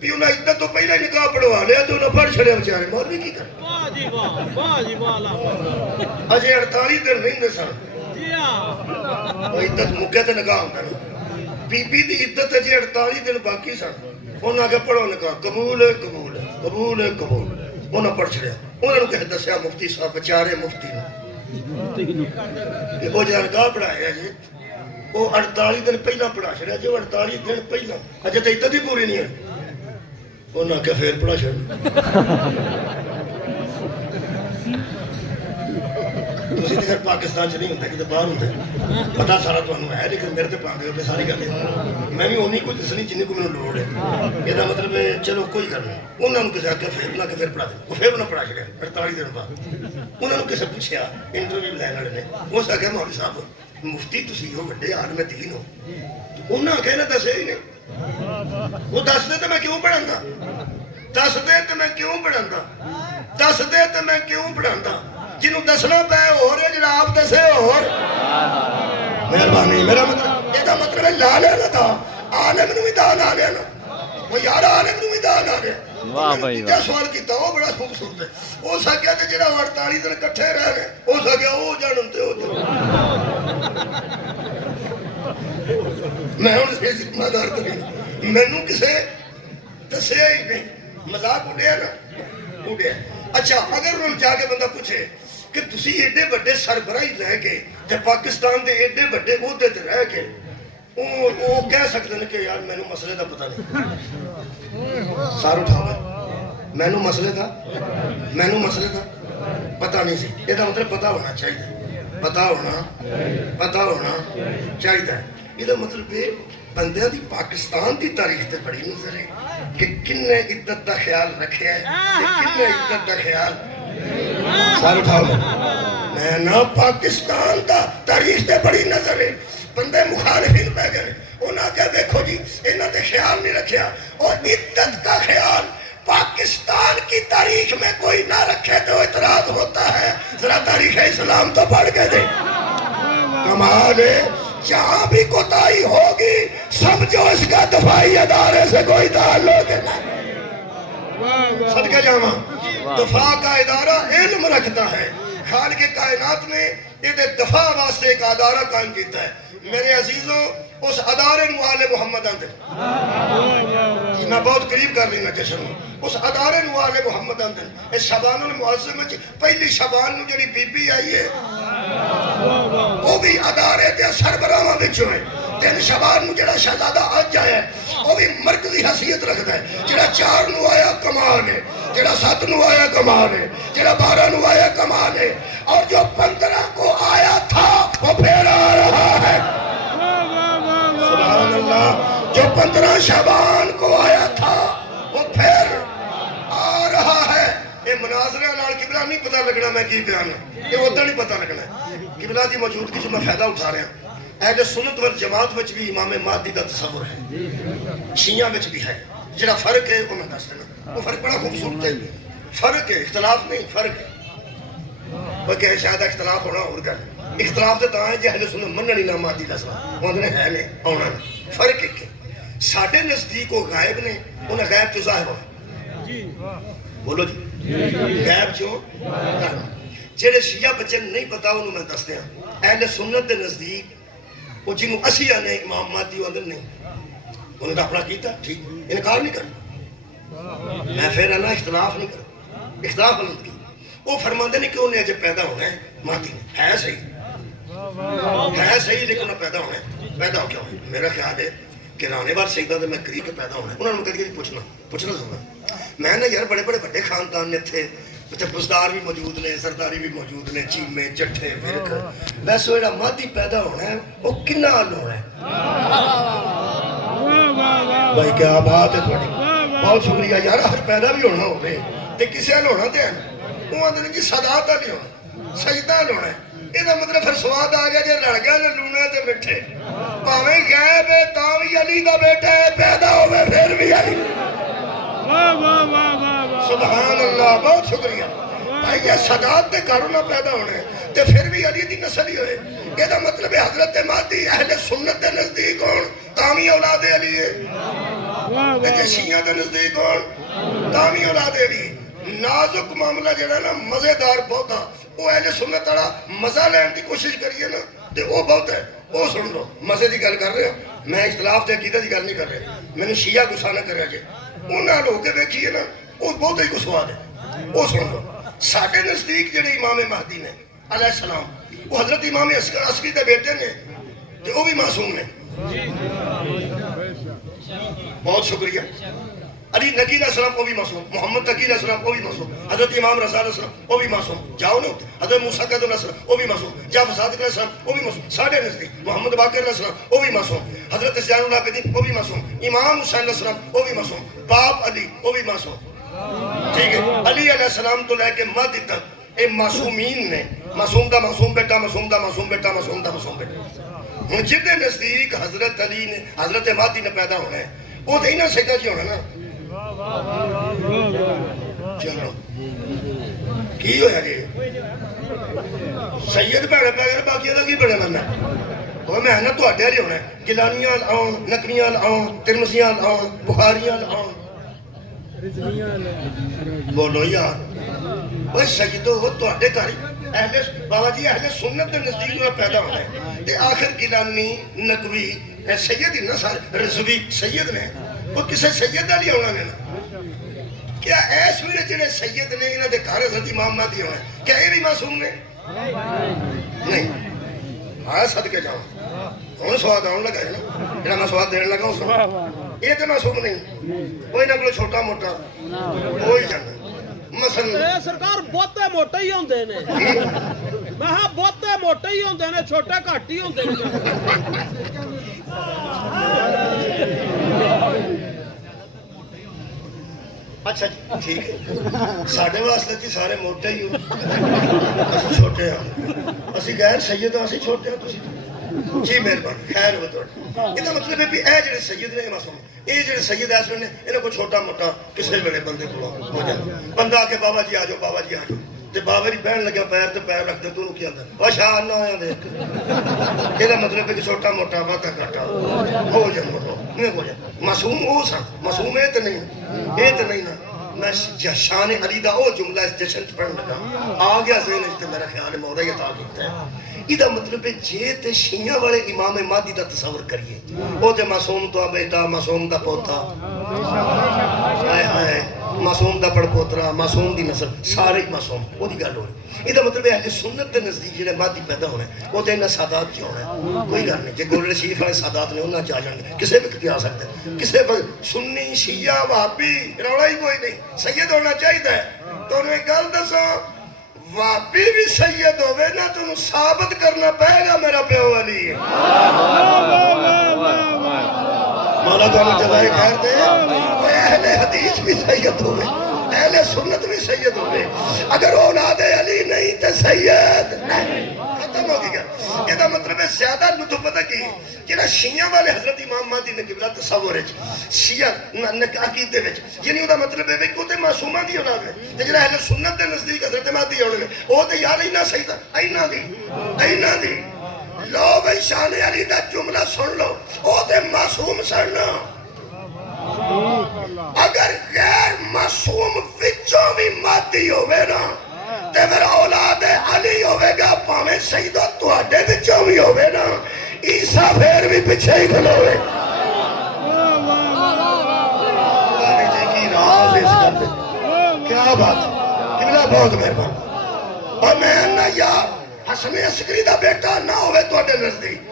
بھی انہیں عدت تو پہلے نکاح پڑھوا لیا تو انہیں پڑھ چھڑے بیچارے، مولوی کی کر اجے 48 دن رہندے سن، وہ عدت مکے تے نکاح ہوندا نا، بی بی دی عدت اجے 48 دن باقی سن، انہاں کے پڑھو نکاح قبول ہے قبول ہے قبول ہے قبول، انہاں پڑھ چھڑیا۔ انہوں نے کہہ دسیا مفتی صاحب بیچارے مفتی نے وہ جہاں نکاح پڑھایا جی وہ 48 دن پہلا پڑھا چھڑیا جو 48 دن پہلا اجے تو عدت ہی پوری نہیں ہے۔ انہاں کہ پھر پڑھا چھڑ تسی تے پاکستان چ نہیں ہوندے کہ باہر ہوندے پتہ سارا تانوں ہے، لیکن میرے تے پاندے ہو ساری گل میں بھی اونی کوئی دسنی جنی کو مینوں لوڑ ہے۔ یہ مطلب ہے چلو کوئی گل نہیں، انہوں نے کسی آخیا پھر نہ کہ پھر پڑھا دے، وہ پھر انہیں پڑھا چھڑیا 48 دن بعد۔ انہوں نے کسی پوچھا انٹرویو لین والے نے، اس آخیا مولوی صاحب مفتی تسی ہو وڈے عالم دین ہو، انہاں آخیا نہ دسیا ہی نہیں وہ دس دے تو میں کیوں پڑھانا، دس دے تو میں کیوں پڑھانا، دس دے تو میں کیوں پڑھانا، جنہوں دسنا پہ ہو رہے جنہوں آپ دسے اور مہربانی میرا مطلب یہ مطلب ہے لا لینا تھا عالم نو بھی دا لا لینا وہ یار عالم نو بھی دا لا لیا واہ بھائی کیا سوال کیتا وہ بڑا خوبصورت ہے ہو سکیا کہ جنہوں 48 دن کٹھے رہ گئے ہو سکیا وہ جانن تے ہو جانن میں ہوں سے ذمہ دار تو نہیں میں نو کسے دسیا ہی نہیں مذاق اڑیا نا اڑیا اچھا اگر انہوں جا کے بندہ پوچھے کہ تسی ایڈے بڑے سربراہی لے کے تے پاکستان دے ایڈے بڑے عہدے تے رہ کے وہ کہہ سکتے ہیں کہ یار مینوں مسئلے دا پتہ نہیں سار اٹھا گئے مینوں مسئلے دا پتہ نہیں سی یہ مطلب پتہ ہونا چاہیے پتہ ہونا چاہیے یہ مطلب ہے بندیاں دی پاکستان دی تاریخ تے بڑی نظر ہے کہ کنے عزت دا خیال رکھے ہے کہ کنے عزت دا خیال سار اٹھاؤ میں نا پاکستان دا تاریخ تے بڑی نظر ہے بندے مخالفین پہ گئے انہاں کہ دیکھو جی انہاں تے خیال نہیں رکھیا اور عزت کا خیال پاکستان کی تاریخ میں کوئی نہ رکھے تو اعتراض ہوتا ہے ذرا تاریخ اسلام تو پڑھ کے دے کمال ہے جہاں بھی کوتاہی ہوگی سمجھو اس کا دفاعی ادارے سے کوئی تعلق نہیں صدقہ جامع دفاع کا ادارہ علم رکھتا ہے خالق کائنات نے یہ دفاع واسطے ایک ادارہ قائم کیتا ہے میرے عزیزوں اس ادارے نو آل محمد آندے میں بہت قریب کر لینا جشن اس ادارے نو آل محمد آندے اس شبان المعظم میں پہلی شبان نو جڑی بی بی آئی ہے وہ بھی ادارے دے سربراہاں وچوں ہے تین شبان نو جڑا شہزادہ آج آیا ہے وہ بھی مرکزی حیثیت رکھتا ہے جڑا 4 نو آیا کمال ہے جڑا 7 نو آیا کمال ہے جڑا 12 نو آیا کمال ہے اور جو 15 کو آیا تھا وہ پھر آ رہا ہے سبحان اللہ جو 15 شعبان کو آیا تھا وہ پھر آ رہا ہے یہ مناظرہ نال قبلہ نہیں پتہ لگنا میں کی بیان یہ ادھر نہیں پتہ لگنا قبلہ دی موجودگی جو میں فائدہ اٹھا رہا ہوں اہل سنت والجماعت وچ بھی امام مہدی دا تصور ہے شیعہ وچ بھی ہے جڑا فرق ہے وہ میں دس دینا وہ فرق بڑا خوبصورت ہے فرق ہے اختلاف نہیں فرق ہے وہ کہ شاید اختلاف ہونا اور گل اختلاف تے تاں ہے جے اہل سنت منن ہی نہ مہدی دا سلام اوندے ہے نے آونا فرق ایک ہے ساڈے نزدیک وہ غائب نے انہیں غائب تو ظاہر ہو بولو جی غائب چوں جڑے شیعہ بچے نہیں پتا انہوں میں دس دیا اہل سنت دے نزدیک وہ جنہوں اسی آنے امام مہدی وہ اندر نہیں انہیں تو اپنا کیتا ٹھیک انکار نہیں کرنا میں پھر آنا اختلاف نہیں کرنا اختلاف نہیں کی وہ فرماندے نہیں کہ انہیں جب پیدا ہونا ہے مہدی ہے صحیح لیکن انہیں پیدا ہونا ہے پیدا ہو کیا ہونا میرا خیال ہے کہ رانے بار سیدہ دے میں قریب کے پیدا ہونا ہے انہوں نے کدی پوچھنا سنا میں نے یار بڑے بڑے خاندان نے تھے بزدار بھی موجود نے سرداری بھی موجود نے چیمے جٹھے فرق ویسے وہ مہدی پیدا ہونا ہے وہ کنا حل ہونا ہے بھائی کیا بات ہے تھوڑی بہت شکریہ یار ہر پیدا بھی ہونا ہو رہے تے کسی حل ہونا تے ہیں وہ آدھے نہیں جی صدات نہیں ہونا سجدہ ہونا ہے یہ مطلب پھر سواد آ گیا جی لڑ گیا لونے تے مٹھے پاویں غائب ہے تاں بھی علی دا بیٹا ہے پیدا ہوئے پھر بھی علی سبحان اللہ بہت شکریہ بھائی یہ صدات دے کارونہ پیدا ہونے تے پھر بھی علی دی نسل ہی ہوئے یہ دا مطلب ہے حضرت مہدی اہل سنت دے نزدیک ہون تامی اولاد علی ہے لیکن شیعہ دے نزدیک ہون تامی اولاد علی نازک معاملہ جڑا نا مزیدار بہت ہے وہ اہل سنت والا مزہ لین دی کوشش کریے نا تے وہ بہت ہے وہ سن لو مزے دی گل کر رہے ہو میں اختلاف تے عقیدہ دی گل نہیں کر رہے میں نے شیعہ گسا نہ کریا جے انہاں لوگ کے دیکھیے نا وہ بہت ہی کچھ سواد ہے وہ سن لو ساڈے نزدیک جڑے امام مہدی نے علیہ السلام وہ حضرت امام عسکری دے بیٹے نے تے وہ بھی معصوم نے بہت شکریہ علی نقی علیہ السلام وہ بھی معصوم محمد تقی علیہ السلام وہ بھی معصوم حضرت امام رضا علیہ السلام وہ بھی معصوم جاؤ نا حضرت موسیٰ علیہ السلام وہ بھی معصوم جعفر صادق علیہ السلام وہ بھی معصوم ساڈے نزدیک محمد باقر علیہ السلام وہ بھی معصوم حضرت زیان العابدین وہ بھی معصوم امام حسین علیہ السلام وہ بھی معصوم باپ علی وہ بھی معصوم ٹھیک ہے علی علیہ السلام تو لے کے مہدی تک اے معصومین نے معصوم دا معصوم بیٹا معصوم دا معصوم بیٹا معصوم دا معصوم بیٹا ہن جدے نزدیک حضرت علی نے حضرت مہدی نے پیدا ہونا ہے وہ تو انہیں سجدہ جی ہونا نا چلو کی ہویا جی سید بھڑے پہ گئے باقی دا کی بڑے بننا وہ میں نا تو اڈے ہونا ہے گیلانیاں آن نقویاں آن ترمزیاں آن بخاریاں آن بولو یار وہ سجدو وہ تو اڈے کاری اہل بابا جی اہل سنت دے نزدیک جو پیدا ہونا ہے تے آخر گیلانی نقوی سید ہی نا سارے رضوی سید نے وہ کسے سید والی ہونا نے کیا ایس ویلے جڑے سید نے انہاں دے گھر حضرت امام مہدی ہونا ہے کیا یہ بھی معصوم نے نہیں ہاں صدقے جاؤں ہوں سواد آن لگا ہے نا جڑا میں سواد دین لگا اس یہ تو معصوم نہیں کوئی نہ کوئی چھوٹا موٹا کوئی جانا مثلا سرکار بہتے موٹے ہی ہوندے نے میں ہاں بہتے موٹے ہی ہوندے نے چھوٹے گھٹ ہی ہوندے نے اچھا جی ٹھیک ہے ساڈے واسطے جی سارے موٹے ہی ہو اسی چھوٹے ہاں اسی غیر سید ہاں اسی چھوٹے ہاں تسی جی مہربانی خیر ہو تھوڑا یہ مطلب ہے بھی اے جڑے سید نے معصوم اے جڑے سید ایسے نے انہاں کو چھوٹا موٹا کسے ویلے بندے کو ہو جائے بندہ آ کے بابا جی آ جاؤ بابا جی آ جاؤ تے بابا جی بہن لگا پیر تے پیر رکھ دے تو انہوں کیا آندا او شان نہ آیا دیکھ یہ مطلب ہے کہ چھوٹا موٹا واتا گھاٹا ہو جائے نہیں ہو جائے معصوم او سا معصوم اے تے نہیں نا میں شان علی دا او جملہ اس جشن پڑھن لگا آ گیا ذہن وچ تے میرا خیال ہے مولا یہ عطا کیتا ہے یہ مطلب ہے جے تے شیعہ والے امام مہدی دا تصور کریے او تے معصوم تو بیٹا معصوم دا پوتا ہائے ہائے معصوم دا پڑ پوترا معصوم دی نسل سارے ہی معصوم وہ دی گل ہو رہی یہ مطلب ہے اہل سنت دے نزدیک جڑے مہدی پیدا ہونے وہ تے انہاں سادات کیوں ہونا کوئی گل نہیں جے گولڑے شریف والے سادات نے انہاں چاہ جان گے کسے بھی آ سکتے کسے سنی شیعہ وہابی رولا ہی کوئی نہیں سید ہونا چاہیے تو انہیں ایک گل دسو وہابی بھی سید ہوئے نا تو انہوں ثابت کرنا پائے گا میرا پیو علی مولا تو انہوں جزائے خیر دے اہل حدیث بھی سید ہوئے اہل سنت بھی سید ہوئے اگر اولاد علی نہیں تے سید ختم ہو گیا یہ مطلب ہے زیادہ لطف پتہ کی جنہاں شیعہ والے حضرت امام مہدی نے قبلہ تصور ہے شیعہ عقیدے وچ یعنی وہ مطلب ہے کہ وہ تے معصومہ دی اولاد ہے تے جنہاں اہل سنت دے نزدیک حضرت مہدی ہونے میں وہ تے یار اینا سیدہ اینا دی لو بھائی شان علی دا جملہ سن لو وہ تے معصوم سننا اگر غیر معصوم وچوں بھی مہدی ہوئے نا تے پھر اولاد علی ہوئے گا پاویں سیدہ تواڈے وچوں بھی ہوئے نا عیسیٰ پھر بھی پیچھے ہی کھلوے کیا بات قبلہ بہت مہربان اور میں نہ یار حسن عسکری دا بیٹا نہ ہوئے تواڈے نزدیک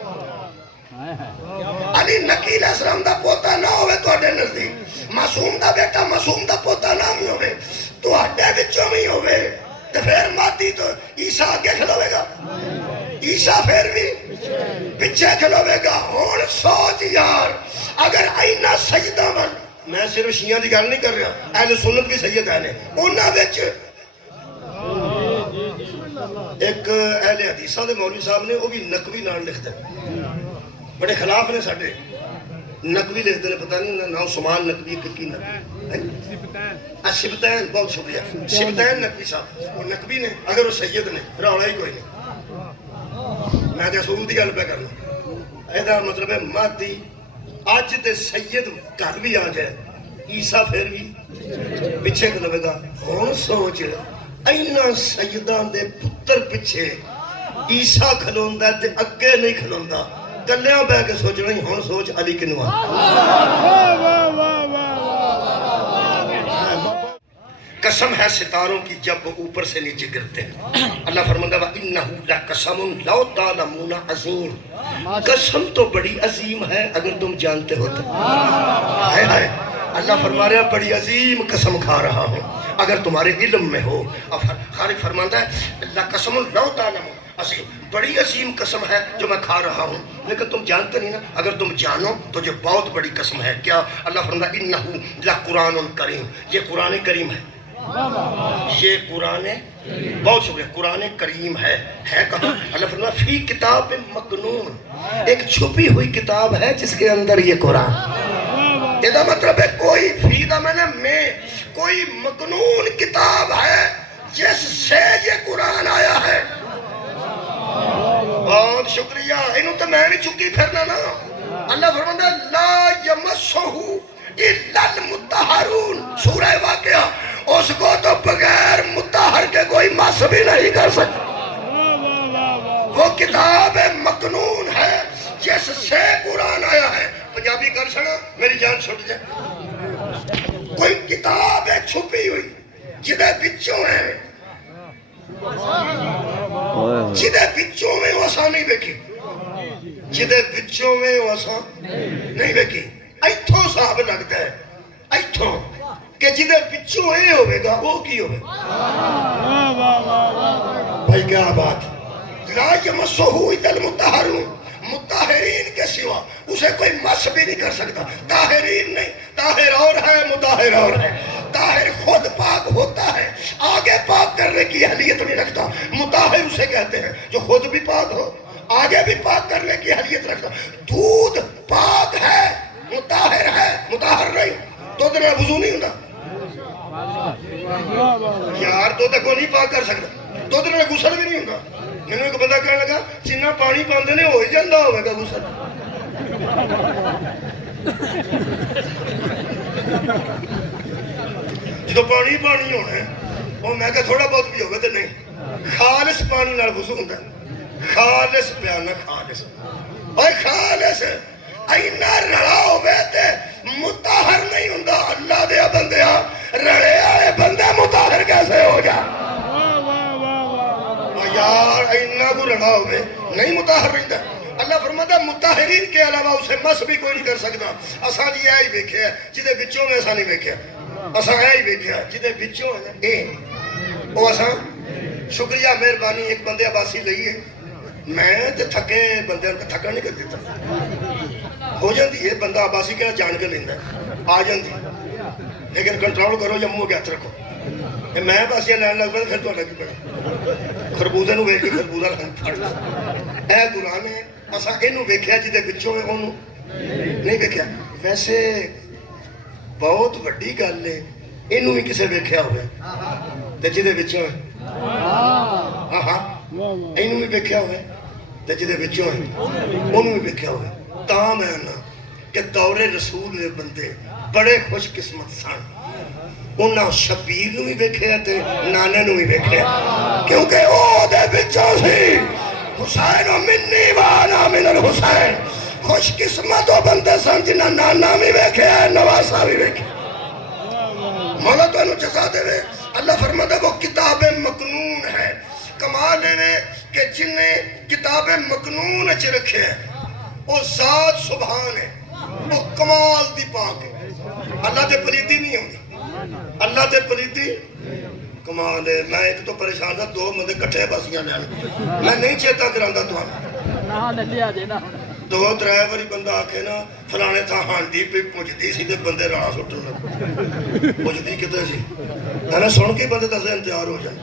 علی نقی علیہ السلام دا پوتا نہ ہوئے تواڈے نزدیک معصوم دا بیٹا معصوم دا پوتا نہ ہوئے تواڈے وچوں بھی ہوئے تے پھر مہدی تو عیسیٰ آگے کھلوے گا عیسیٰ پھر بھی پیچھے کھلوے گا ہون سوچ یار اگر اینا سجدہ من میں صرف شیعہ دی گل نہیں کر رہا اہل سنت بھی سید ہے نے انہاں وچ ایک اہل حدیثہ دے مولوی صاحب نے وہ بھی نقوی نام لکھتے ہیں بڑے خلاف نے ساڈے نقوی لکھتے ہیں پتہ نہیں نام سمان نقوی کی نقوی شبتین بہت شکریہ شبتین نقوی صاحب وہ نقوی نے اگر وہ سید نے رولا ہی کوئی نہیں میں تے اصول دی گل پہ کرنا ایدہ مطلب ہے مہدی آج تے سید گھر بھی آ جائے عیسیٰ پھر بھی پیچھے کھلوے گا ہون سوچ اینا سیدان دے پتر پیچھے عیسیٰ کھلوندہ تے اگے نہیں کھلوندہ کلیاں بہ کے سوچ رہی ہون سوچ علی کنوان قسم ہے ستاروں کی جب وہ اوپر سے نیچے گرتے ہیں اللہ فرماتا ہے وَإِنَّهُ لَقَسَمٌ لَوْ تَعْلَمُونَ عَظِيمٌ قسم تو بڑی عظیم ہے اگر تم جانتے ہوتے ہائے اللہ فرما رہا ہے بڑی عظیم قسم کھا رہا ہوں اگر تمہارے علم میں ہو خالق فرماتا ہے لَقَسَمٌ لَوْ تَعْلَمُونَ عظیم بڑی عظیم قسم ہے جو میں کھا رہا ہوں لیکن تم جانتے نہیں نا اگر تم جانو تو یہ بہت بڑی قسم ہے کیا اللہ فرماتا ہے إِنَّهُ لَقُرْآنٌ کریم یہ قرآن کریم ہے یہ قرآن بہت شکریہ قرآن کریم ہے کہاں اللہ فرماتا فی کتاب مکنون ایک چھپی ہوئی کتاب ہے جس کے اندر یہ قرآن یہ مطلب ہے کوئی فیدہ میں کوئی مکنون کتاب ہے جس سے یہ قرآن آیا ہے. بہت شکریہ. انہوں تو میں نہیں چکی پھرنا نا. اللہ فرماتا ہے لا یمسہ الا المطہرون. سورہ واقعہ. اس کو تو بغیر مطہر کے کوئی مس بھی نہیں کر سکتا. وہ کتاب مکنون ہے جس سے قرآن آیا ہے. پنجابی کر سنا میری جان چھوٹ جائے. کوئی کتاب ہے چھپی ہوئی جدے بچوں ہے وہ آسان نہیں بیٹھی. جدے بچوں میں وہ آسان نہیں بیٹھی. ایتھوں صاحب لگتا ہے ایتھوں کہ جدے بچوں اے ہوئے گا وہ کی ہوئے. بھائی کیا بات. لا یمسہ الا المطہرون. مطہرین کے سوا اسے کوئی مس بھی نہیں کر سکتا. طاہرین نہیں. طاہر اور ہے مطہر اور ہے. طاہر خود پاک ہوتا ہے آگے پاک کرنے کی اہلیت نہیں رکھتا. مطہر اسے کہتے ہیں جو خود بھی پاک ہو آگے بھی پاک کرنے کی اہلیت رکھتا. دودھ پاک ہے مطہر ہے مطہر نہیں. دودھ میں وضو نہیں ہوتا یار. دودھ کو نہیں پاک کر سکتا. دودھ میں غسل بھی نہیں ہوتا. میں نے ایک بندہ کہنے لگا جنہ پانی پاندے نے ہو ہی جاندہ ہوئے گا غسل. جدو پانی ہونا ہے وہ میں کہ تھوڑا بہت بھی ہوگا تو نہیں. خالص پانی نال غسل ہوتا ہے. خالص پیانا خالص. اور خالص اینا رڑا ہوئے تے مطہر نہیں ہوندہ. اللہ دیا بندیا رڑے آئے بندے مطہر کیسے ہو جا. یار اینا کو رڑا ہوئے نہیں مطہر رہتا. اللہ فرماتا مطہرین کے علاوہ اسے مس بھی کوئی نہیں کر سکتا. اساں جی آئی بیکھے ہیں جدے بچوں میں ایسا نہیں بیکھے. اساں آئی بیکھے ہیں جدے بچوں ہے وہ اساں شکریہ مہربانی. ایک بندے عباسی لئی ہے میں تے تھکے بندے ان کا تھکا نہیں کر دیتا. ہو جاندی ہے بندہ عباسی کہنا جان کے لیندہ ہے آ جاندی لیکن کنٹرول کرو یا منہ کے ہاتھ رکھو. میں عباسیاں لین لگ پڑا پھر تو لگی پڑا خربوزے نو ویکھ کے خربوزہ پھڑ لا. اے قرآن ہے. اساں اینوں ویکھیا جدے بچوں میں اونوں نہیں ویکھیا. ویسے بہت وڈی گل ہے اینوں بھی کسے ویکھیا ہوئے تے جدے بچوں ہے. ہاں اینوں بھی ویکھیا ہوئے تے جدے بچوں ہے اونوں بھی ویکھیا ہوئے. تاں میں نا کہ دور رسول دے بندے بڑے خوش قسمت سن. انہاں شبیر نو بھی ویکھیا تے نانے نو بھی ویکھیا کیونکہ او دے بچوں سی حسین و منی وانا من الحسین. خوش قسمت و بندے سن جنہاں نانا بھی ویکھیا نواسا بھی ویکھیا. مولا تو انہوں جزا دے رہے. اللہ فرماتا وہ کتاب مکنون ہے. کمال ہے کہ جنہیں کتاب مکنون اچھ رکھے ہیں وہ ذات سبحان ہے. وہ کمال دی پاک ہے. اللہ تے پلیتی نہیں ہوندی. اللہ تے پلیتی کمال ہے. میں ایک تو پریشان تھا دو مندے کٹھے باسیاں لین میں نہیں چیتا کراندہ تو دو ڈرائیوری بندہ آکے نا فلانے تھا ہانڈی پہ پوچھتی سی دے بندے راہ سٹن لگ پوچھتی کتے سی میں نے سن کے بندے تازے انتیار ہو جائے.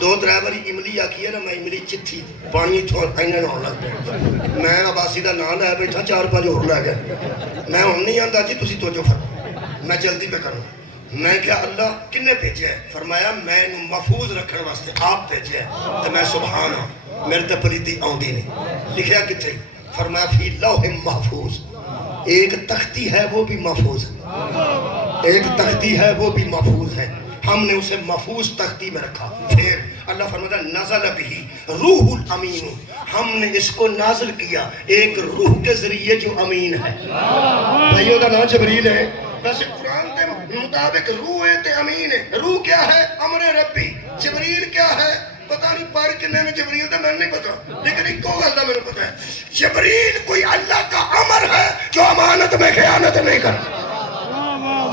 دو ڈرائیوری املی آکی ہے نا میں املی چتھی پانی تھوڑ اینے نہ لگ پہ میں عباسی دا نام لے بیٹھا 4-5 اور لے گئے. میں ہم نہیں آندہ جی تسی توجہ فرما میں جلدی پہ کروں. میں کہا اللہ کنے بھیجے ہے؟ فرمایا میں انہوں محفوظ رکھنے واسطے آپ بھیجے ہے تو میں سبحان ہوں میرے تے پلیتی آؤں دی نہیں. لکھیا کتھے فرمایا فی لوح محفوظ. ایک تختی ہے وہ بھی محفوظ ہے. ایک تختی ہے وہ بھی محفوظ ہے. ہم نے اسے محفوظ تختی میں رکھا. پھر اللہ فرماتا نزل بھی روح الامین. ہم نے اس کو نازل کیا ایک روح کے ذریعے جو امین ہے. بھائیو دا نام جبریل ہے. ویسے قرآن کے مطابق روح ہے تے امین ہے. روح کیا ہے؟ امر ربی. جبریل کیا ہے؟ پتہ نہیں پڑھ کے میں جبریل دا میں نہیں پتا لیکن ایک کو اللہ میں پتا ہے جبریل کوئی اللہ کا امر ہے جو امانت میں خیانت نہیں کرتا.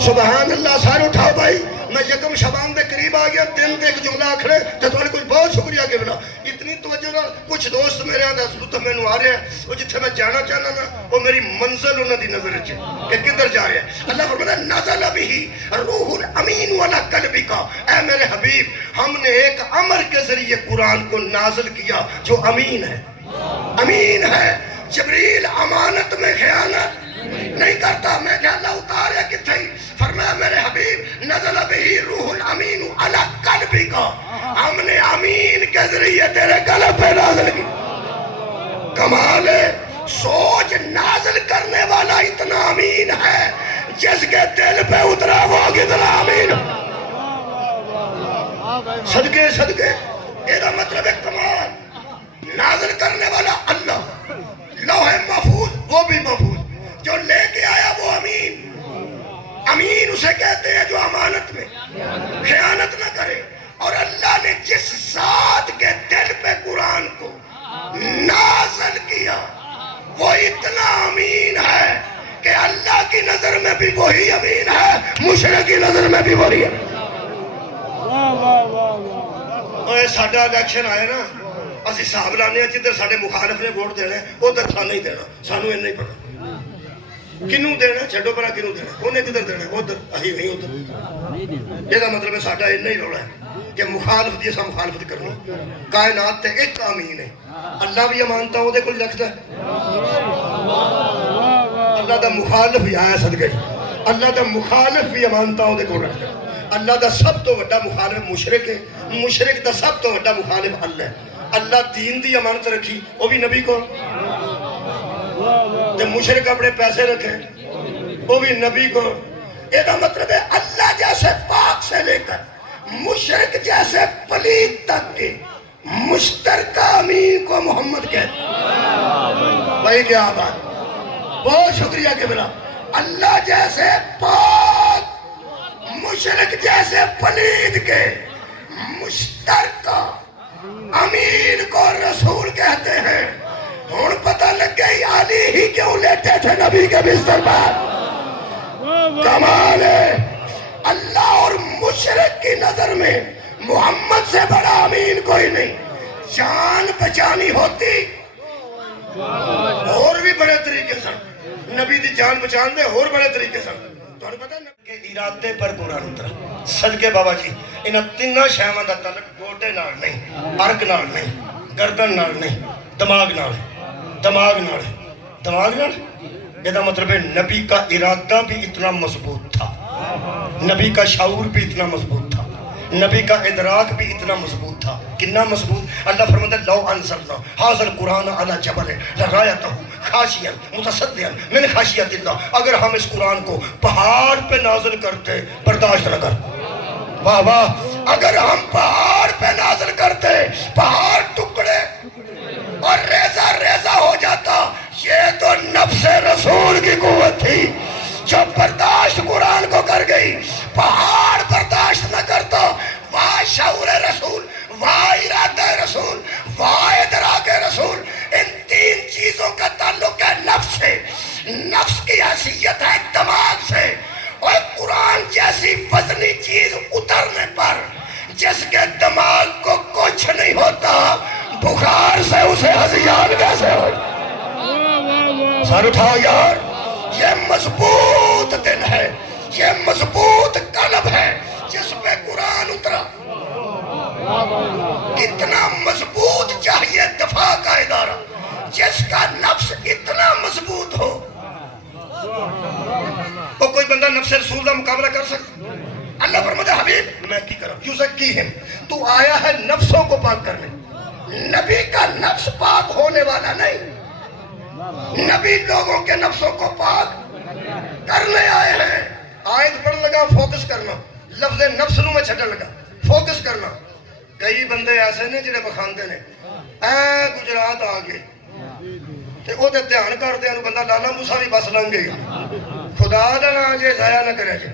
سبحان اللہ. سارے اٹھاؤ بھائی. میں یکم شبان دے قریب آ گیا دن دے ایک جملہ آکھڑے تو تھوڑے کوئی بہت شکریہ کے بنا. اتنی توجہ نہ کچھ دوست میرے آدھا سلوتا میں نو آ رہے ہیں وہ جتھے میں جانا چاہنا نا وہ میری منزل انہوں دی نظر اچھے کہ کدھر جا رہے ہیں. اللہ فرماتا نزل بھی روح الامین والا قلبی کا. اے میرے حبیب ہم نے ایک امر کے ذریعے قرآن کو نازل کیا جو امین ہے. امین ہے. جبریل امانت میں خیانت نہیں کرتا. میں کہ اللہ اتارے کتھے؟ فرمایا میرے حبیب نزل بہی روح الامین علی قلبک، ہم نے امین کے ذریعے تیرے قلب پہ نازل کی. کمال ہے. سوچ نازل کرنے والا اتنا امین ہے، جس کے دل پہ اترا وہ کتنا امین. صدقے صدقے یہ مطلب ہے کمال. نازل کرنے والا اللہ، لوح محفوظ وہ بھی محفوظ، جو لے کے آیا وہ امین. امین اسے کہتے ہیں جو امانت میں خیانت نہ کرے. اور اللہ نے جس ذات کے دل پہ قرآن کو نازل کیا وہ اتنا امین ہے کہ اللہ کی نظر میں بھی وہی امین ہے، مشرک کی نظر میں بھی وہی ہے. واہ واہ واہ واہ. اے ساڈا الیکشن آئے نا، اسی حساب لانے جدھر ساڈے مخالف نے ووٹ دینا ادھر تھا نہیں دینا. سانو این نہیں پتا کنوں دینا، چھڈو پرا کنوں دینا، انہیں کدھر دینا ادھر، اسی نہیں ادھر. یہ مطلب ہے ساڈا این نہیں رولا ہے کہ مخالف دی اساں مخالفت کرنی. کائنات تے ایک امین ہے، اللہ بھی امانتا وہ دے کول رکھدا ہے. اللہ دا مخالف بھی آیا صدقے، اللہ دا مخالف بھی امانتا وہ دے کول رکھدا ہے. اللہ دا سب تو بڑا مخالف مشرک ہے، مشرک دا سب تو بڑا مخالف اللہ ہے. اللہ دین دی امانت رکھی وہ بھی نبی کو، تے مشرک اپنے پیسے رکھے وہ بھی نبی کو. یہ مطلب ہے اللہ جیسے پاک سے لے کر مشرک جیسے پلید تک کے مشترکہ امین کو محمد کہتے ہیں. بھائی کیا بات، بہت شکریہ کہ بلا. اللہ جیسے پاک مشرک جیسے پلید کے مشترکہ امین کو رسول کہتے ہیں. ہون پتہ لگ گئی علی ہی کیوں لیٹے تھے نبی کے بستر پر. کمال ہے. اللہ اور مشرک کی نظر میں محمد سے بڑا امین کوئی نہیں. جان بچانی ہوتی اور بھی بڑے طریقے سے نبی دی جان بچان دے اور بڑے طریقے سے. تو پتہ کہ ارادے پر قرآن اترا. صدقے بابا جی انہاں تیناں شیواں دا تعلق گوٹے نال نہیں، ارک نال نہیں، گردن نال نہیں، دماغ نال. دماغ نال، دماغ نال یہ مطلب ہے نبی کا ارادہ بھی اتنا مضبوط تھا، نبی کا شعور بھی اتنا مضبوط تھا، نبی کا ادراک بھی اتنا مضبوط تھا. کتنا مضبوط؟ اللہ فرماتا ہے لو انزلنا ھذا القرآن علی جبل لرأیتہ خاشعا متصدعا من خشیۃ اللہ. اگر ہم اس قرآن کو پہاڑ پہ نازل کرتے برداشت نہ کر. واہ واہ. اگر ہم پہاڑ پہ نازل کرتے پہاڑ ٹکڑے اور ریزہ ریزہ ہو جاتا. یہ تو نفس رسول کی قوت تھی جو برداشت قرآن کو کر گئی. پہاڑ برداشت نہ کرتا. واہ شعور رسول، واہ ارادہ رسول، واہ ادراک رسول. ان تین چیزوں کا تعلق ہے نفس سے. نفس کی حیثیت ہے دماغ سے. اور قرآن جیسی وزنی چیز اترنے پر جس کے دماغ کو کچھ نہیں ہوتا، بخار سے اسے ہذیان کیسے ہو؟ سر اٹھاؤ یار. یہ مضبوط دل ہے، یہ مضبوط قلب ہے جس پہ قرآن اترا. کتنا مضبوط چاہیے دفاع کا ادارہ جس کا نفس اتنا مضبوط ہو. وہ کوئی بندہ نفس رسول کا مقابلہ کر سکتا؟ اللہ فرماتا ہے حبیب میں کی کروں یزکیہم، تو آیا ہے نفسوں کو پاک کرنے. نبی کا نفس پاک ہونے والا نہیں، نبی لوگوں کے نفسوں کو پاک کرنے آئے ہیں. آیت پڑھ لگا فوکس کرنا، لفظ نفس نو میں چھڑن لگا فوکس کرنا. کئی بندے ایسے نے جنہیں بخاندے نے اے گجرات آ گئے تے او تے دھیان کردے نو بندہ لالا موسیٰ بھی بس لنگ گئی. خدا دا نام جے ضائع نہ کرے جے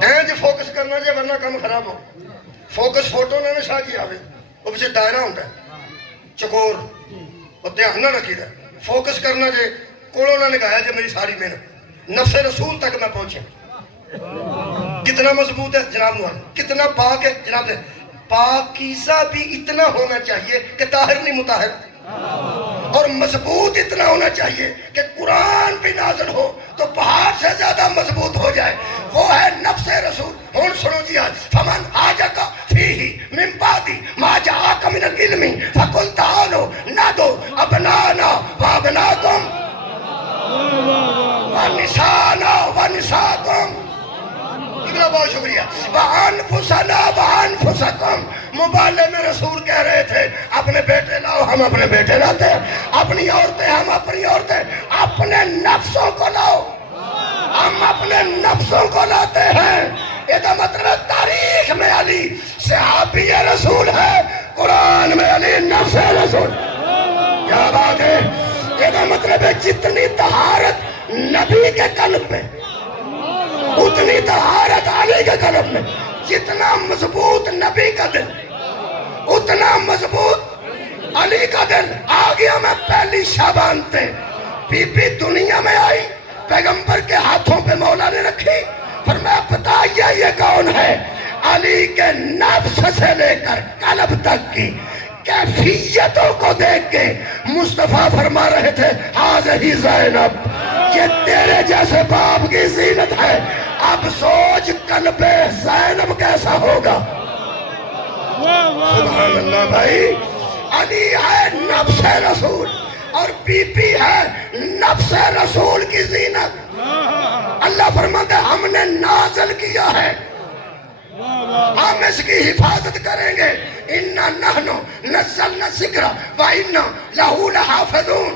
اینج فوکس کرنا جے ورنہ کم خراب ہو. فوکس فوٹو نہ شاہ جی آوے وہ پیچھے دائرہ ہوتا ہے چکور اور دھیان نہ رکھی دا. فوکس کرنا جے کوڑوں نہ نکایا جے میری ساری محنت نفس رسول تک میں پہنچے. کتنا مضبوط ہے جناب نوان، کتنا پاک ہے جناب سے. پاکیزہ بھی اتنا ہونا چاہیے کہ طاہر نہیں مطاہر، اور مضبوط اتنا ہونا چاہیے کہ قرآن بھی نازل ہو تو پہاڑ سے زیادہ مضبوط ہو جائے. وہ ہے نفس رسول. ہون سنو جی آج فمن آجکا فیہی من بعدی ما جاءک من العلم فقل تعالوا نادوا ابنانا وابناکم بہت شکریہ. وَأَنفُسَنَا وَأَنفُسَكُمْ. مبالغے میں رسول کہہ رہے تھے اپنے بیٹے لاؤ، ہم اپنے بیٹے لاتے ہیں. اپنی عورتیں، ہم اپنی عورتیں. اپنے نفسوں کو لاؤ، ہم اپنے نفسوں کو لاتے ہیں. یہ مطلب ہے تاریخ میں علی صحابی رسول ہے، قرآن میں علی نفس رسول. کیا بات ہے. یہ مطلب ہے جتنی طہارت نبی کے قلب میں اتنی طہارت علی کے قلب میں. جتنا مضبوط نبی کا دل اتنا مضبوط علی کا دل. آ گیا میں پہلی شابان تے. بی بی دنیا میں آئی، پیغمبر کے ہاتھوں پہ مولا نے رکھی. فرمایا بتائیے یہ کون ہے؟ علی کے نفس سے لے کر قلب تک کی کیفیتوں کو دیکھ کے مصطفیٰ فرما رہے تھے ہذہ زینب، یہ تیرے جیسے باپ کی زینت ہے. اب سوچ قلب زینب کیسا ہوگا. سبحان اللہ بھائی. علی ہے نفس رسول اور بی بی ہے نفس رسول کی زینت. اللہ فرماتا ہے ہم نے نازل کیا ہے، ہم اس کی حفاظت کریں گے. اِنَّا نَحْنُ نَزَّلْنَا الذِّكْرَ وَإِنَّا لَهُ لَحَافِظُونَ.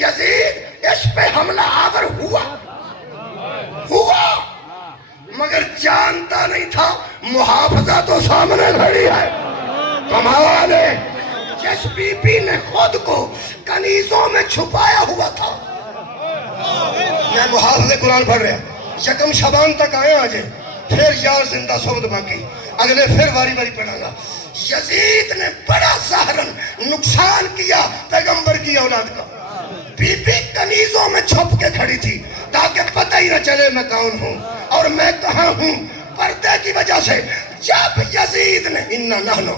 یزید اس پہ حملہ آور ہوا مگر جانتا نہیں تھا محافظہ تو سامنے کھڑی ہے. کمال ہے. جس بی بی نے خود کو کنیزوں میں چھپایا ہوا تھا. میں محافظ قرآن پڑھ رہا یکم شبان تک آئے آجے، پھر یار زندہ صحبت باقی، اگلے پھر واری واری پڑھا گا. یزید نے بڑا ظاہراً نقصان کیا پیغمبر کی اولاد کا. بی بی کنیزوں میں چھپ کے کھڑی تھی تاکہ پتہ ہی نہ چلے میں کون ہوں اور میں کہاں ہوں. پردے کی وجہ سے جب یزید نے اِنَّا نَحْنُ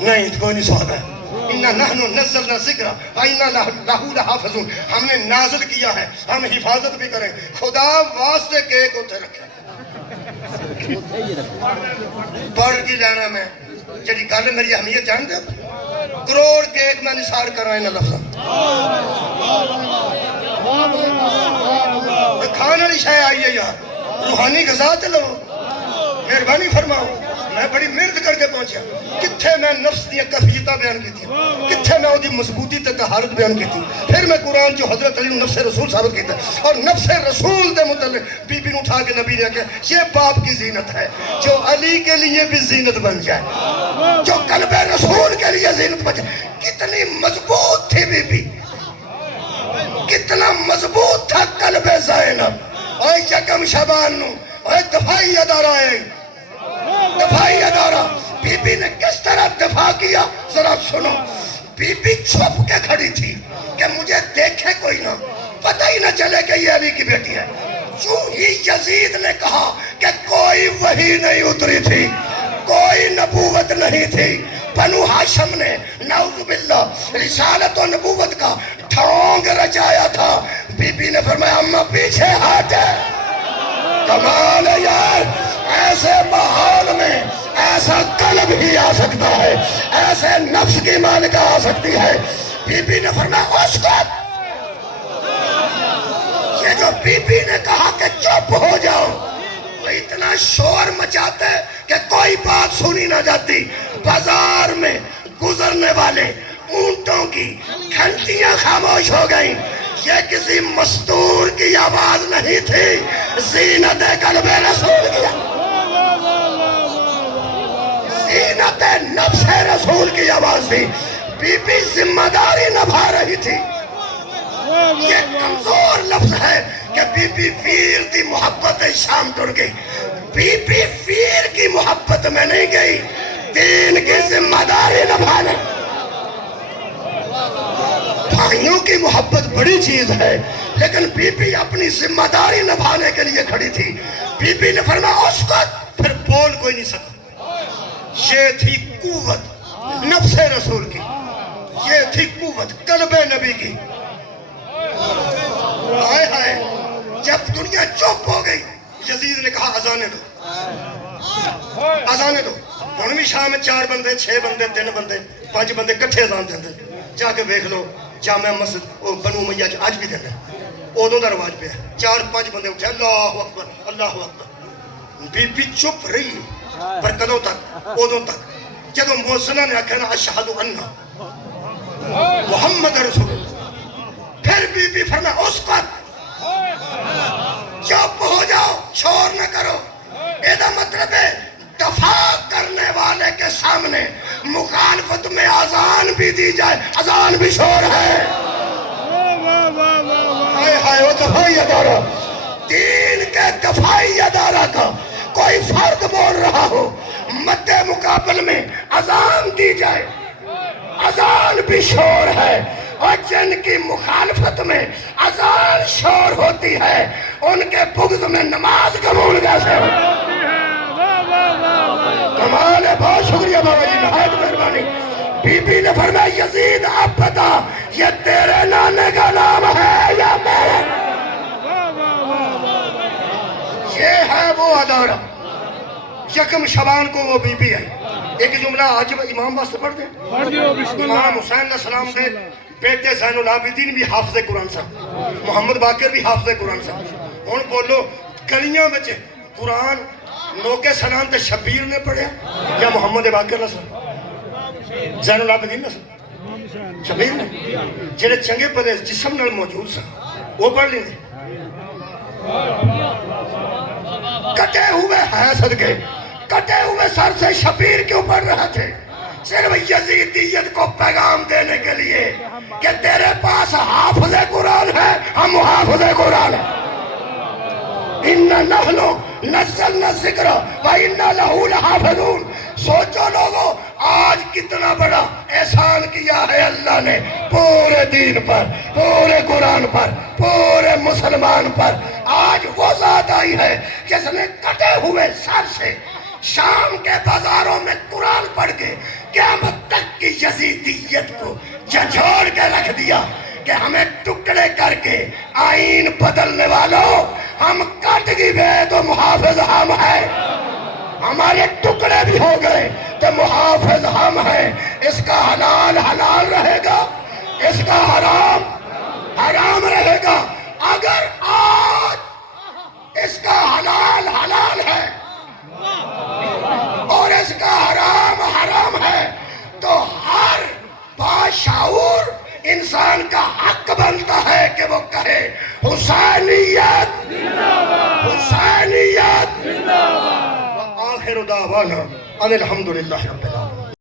نہیں کوئی نہیں سوال ہے اِنَّا نَحْنُ نَزَّلْنَا الذِّكْرَ وَإِنَّا لَهُ لَحَافِظُونَ. ہم نے نازل کیا ہے، ہم حفاظت بھی کریں. خدا واسطے کیک اتھے رکھے پڑھ کی لینا میں جڑی گل میری اہمیت جان دے. کروڑ کیک میں نثار کر رہا ہوں لفظ کھانے والی شے آئی ہے یار. روحانی غذا چلو مہربانی فرماؤ. میں بڑی محنت کر کے پہنچا. کتھے میں نفس دیا کفیتہ بیان کی تھی، کتھے میں وہ مضبوطی تے طہارت بیان کی تھی. پھر میں قرآن جو حضرت علی نفس رسول ثابت کیتا اور نفس رسول دے متعلق بی بی نے اٹھا کے نبی نے کہا یہ باپ کی زینت ہے جو علی کے لیے بھی زینت بن جائے، جو قلب رسول کے لیے زینت بن جائے. کتنی مضبوط تھی بی بی، کتنا مضبوط تھا قلب زینب. اور یکم شبان نو اور دفاعی ادارہ ہے، دفاعی ادارہ. بی بی نے کس طرح دفاع کیا ذرا سنو. بی بی چھپ کے کھڑی تھی کہ مجھے دیکھے کوئی نہ، پتہ ہی نہ چلے کہ یہ علی کی بیٹی ہے. جو ہی یزید نے کہا کہ کوئی وحی نہیں اتری تھی، کوئی نبوت نہیں تھی. بنو ہاشم نے نعوذ باللہ رسالت و نبوت کا ڈھونگ رچایا تھا. بی بی نے فرمایا اماں پیچھے ہٹ. کمال ہے یار. ایسے ماحول میں ایسا قلب ہی آ سکتا ہے، ایسے نفس کی مالکہ آ سکتی ہے. بی بی نے فرمایا اسکت. یہ جو بی بی نے کہا کہ چپ ہو جاؤ، وہ اتنا شور مچاتے کہ کوئی بات سنی نہ جاتی. بازار میں گزرنے والے اونٹوں کی گھنٹیاں خاموش ہو گئیں. یہ کسی مستور کی آواز نہیں تھی، زینت قلب رسول کی، زینت نفس رسول کی آواز تھی. بی بی ذمہ داری نبھا رہی تھی. یہ کمزور لفظ ہے کہ بی بی ویر دی محبت شام ٹر گئی. بی بی ویر کی محبت میں نہیں گئی، دین کی ذمہ داری نبھانے. بھائیوں کی محبت بڑی چیز ہے لیکن بی بی اپنی ذمہ داری نبھانے کے لیے کھڑی تھی. بی بی نے فرمایا اسکت. پھر بول کوئی نہیں سکا. یہ تھی قوت نفس رسول کی، یہ تھی قوت قلب نبی کی. ہائے ہائے. جب دنیا چپ ہو گئی یزید نے کہا اذانے دو، اذانے دو. ہن بھی شام 4 بندے 6 بندے 3 بندے 5 بندے کٹھے اذان دیندے. جا کے دیکھ لو جامع مسجد بنو امیہ اج بھی دیندے. ادوں دا رواج پہ 4-5 بندے اٹھے اللہ اکبر اللہ اکبر. بی بی چپ رہی پر کدوں تک ادوں تک جدو موزنہ نے آکھا نا اشہد ان محمد رسول اللہ، پھر بی بی فرمایا اس وقت چپ ہو جاؤ، شور نہ کرو. ایدہ مطلب ہے دفاع کرنے والے کے سامنے مخالفت میں اذان بھی دی جائے. اذان بھی شور ہے. ہائے ہائے وہ دفاعی ادارہ، دین کے دفاعی ادارہ کا کوئی فرد بول رہا ہو مد مقابل میں اذان دی جائے، اذان بھی شور ہے. اور جن کی مخالفت میں اذان شور ہوتی ہے ان کے بغض میں نماز قبول کیسے ہو؟ کمال ہے. بہت شکریہ بابا جی، نہایت مہربانی. بی بی نے فرمایا یزید اب بتا یہ تیرے نانے کا نام ہے یا میرے؟ یہ ہے وہ ادارہ. یکم شبان کو وہ بی بی آئی. ایک جملہ آج امام واسطے پڑھ دیں. امام حسین علیہ السلام دے بیٹے زین العابدین بھی حافظ قرآن سن، محمد باقر بھی حافظ قرآن سن. ہن بولو گلیاں وچ قرآن نوکے سنان تے شبیر نے پڑھیا یا محمد باقر نے سن؟ زین العابدین نے سن؟ شبیر نے؟ جڑے چنگے پدے جسم نال موجود سن وہ پڑھ لیں. کٹے ہوئے ہیں صدقے، کٹے ہوئے سر سے شبیر کیوں پڑھ رہے تھے؟ صرف یزیدیت کو پیغام دینے کے لیے کہ تیرے پاس حافظ قرآن ہے، ہم حافظ قرآن ہیں. اِنَّا نَحْنُ نَزَّلْنَا الذِّكْرَ وَإِنَّا لَهُ لَحَافِظُونَ. سوچو لوگوں آج کتنا بڑا احسان کیا ہے اللہ نے پورے دین پر، پورے قرآن پر، پورے مسلمان پر. آج وہ ذات آئی ہے جس نے کٹے ہوئے سر سے شام کے بازاروں میں قرآن پڑھ کے قیامت تک کی یزیدیت کو جھنجھوڑ کے رکھ دیا کہ ہمیں ٹکڑے کر کے آئین بدلنے والوں، ہم کٹ گئے تو محافظ ہم ہیں. ہمارے ٹکڑے بھی ہو گئے تو محافظ ہم ہیں. اس کا حلال حلال رہے گا، اس کا حرام حرام رہے گا. اگر آج اس کا حلال حلال ہے اور اس کا حرام حرام ہے تو ہر باشعور انسان کا حق بنتا ہے کہ وہ کہے حسینیت حسینیت. وآخر دعوانا ان الحمدللہ رب العالمین.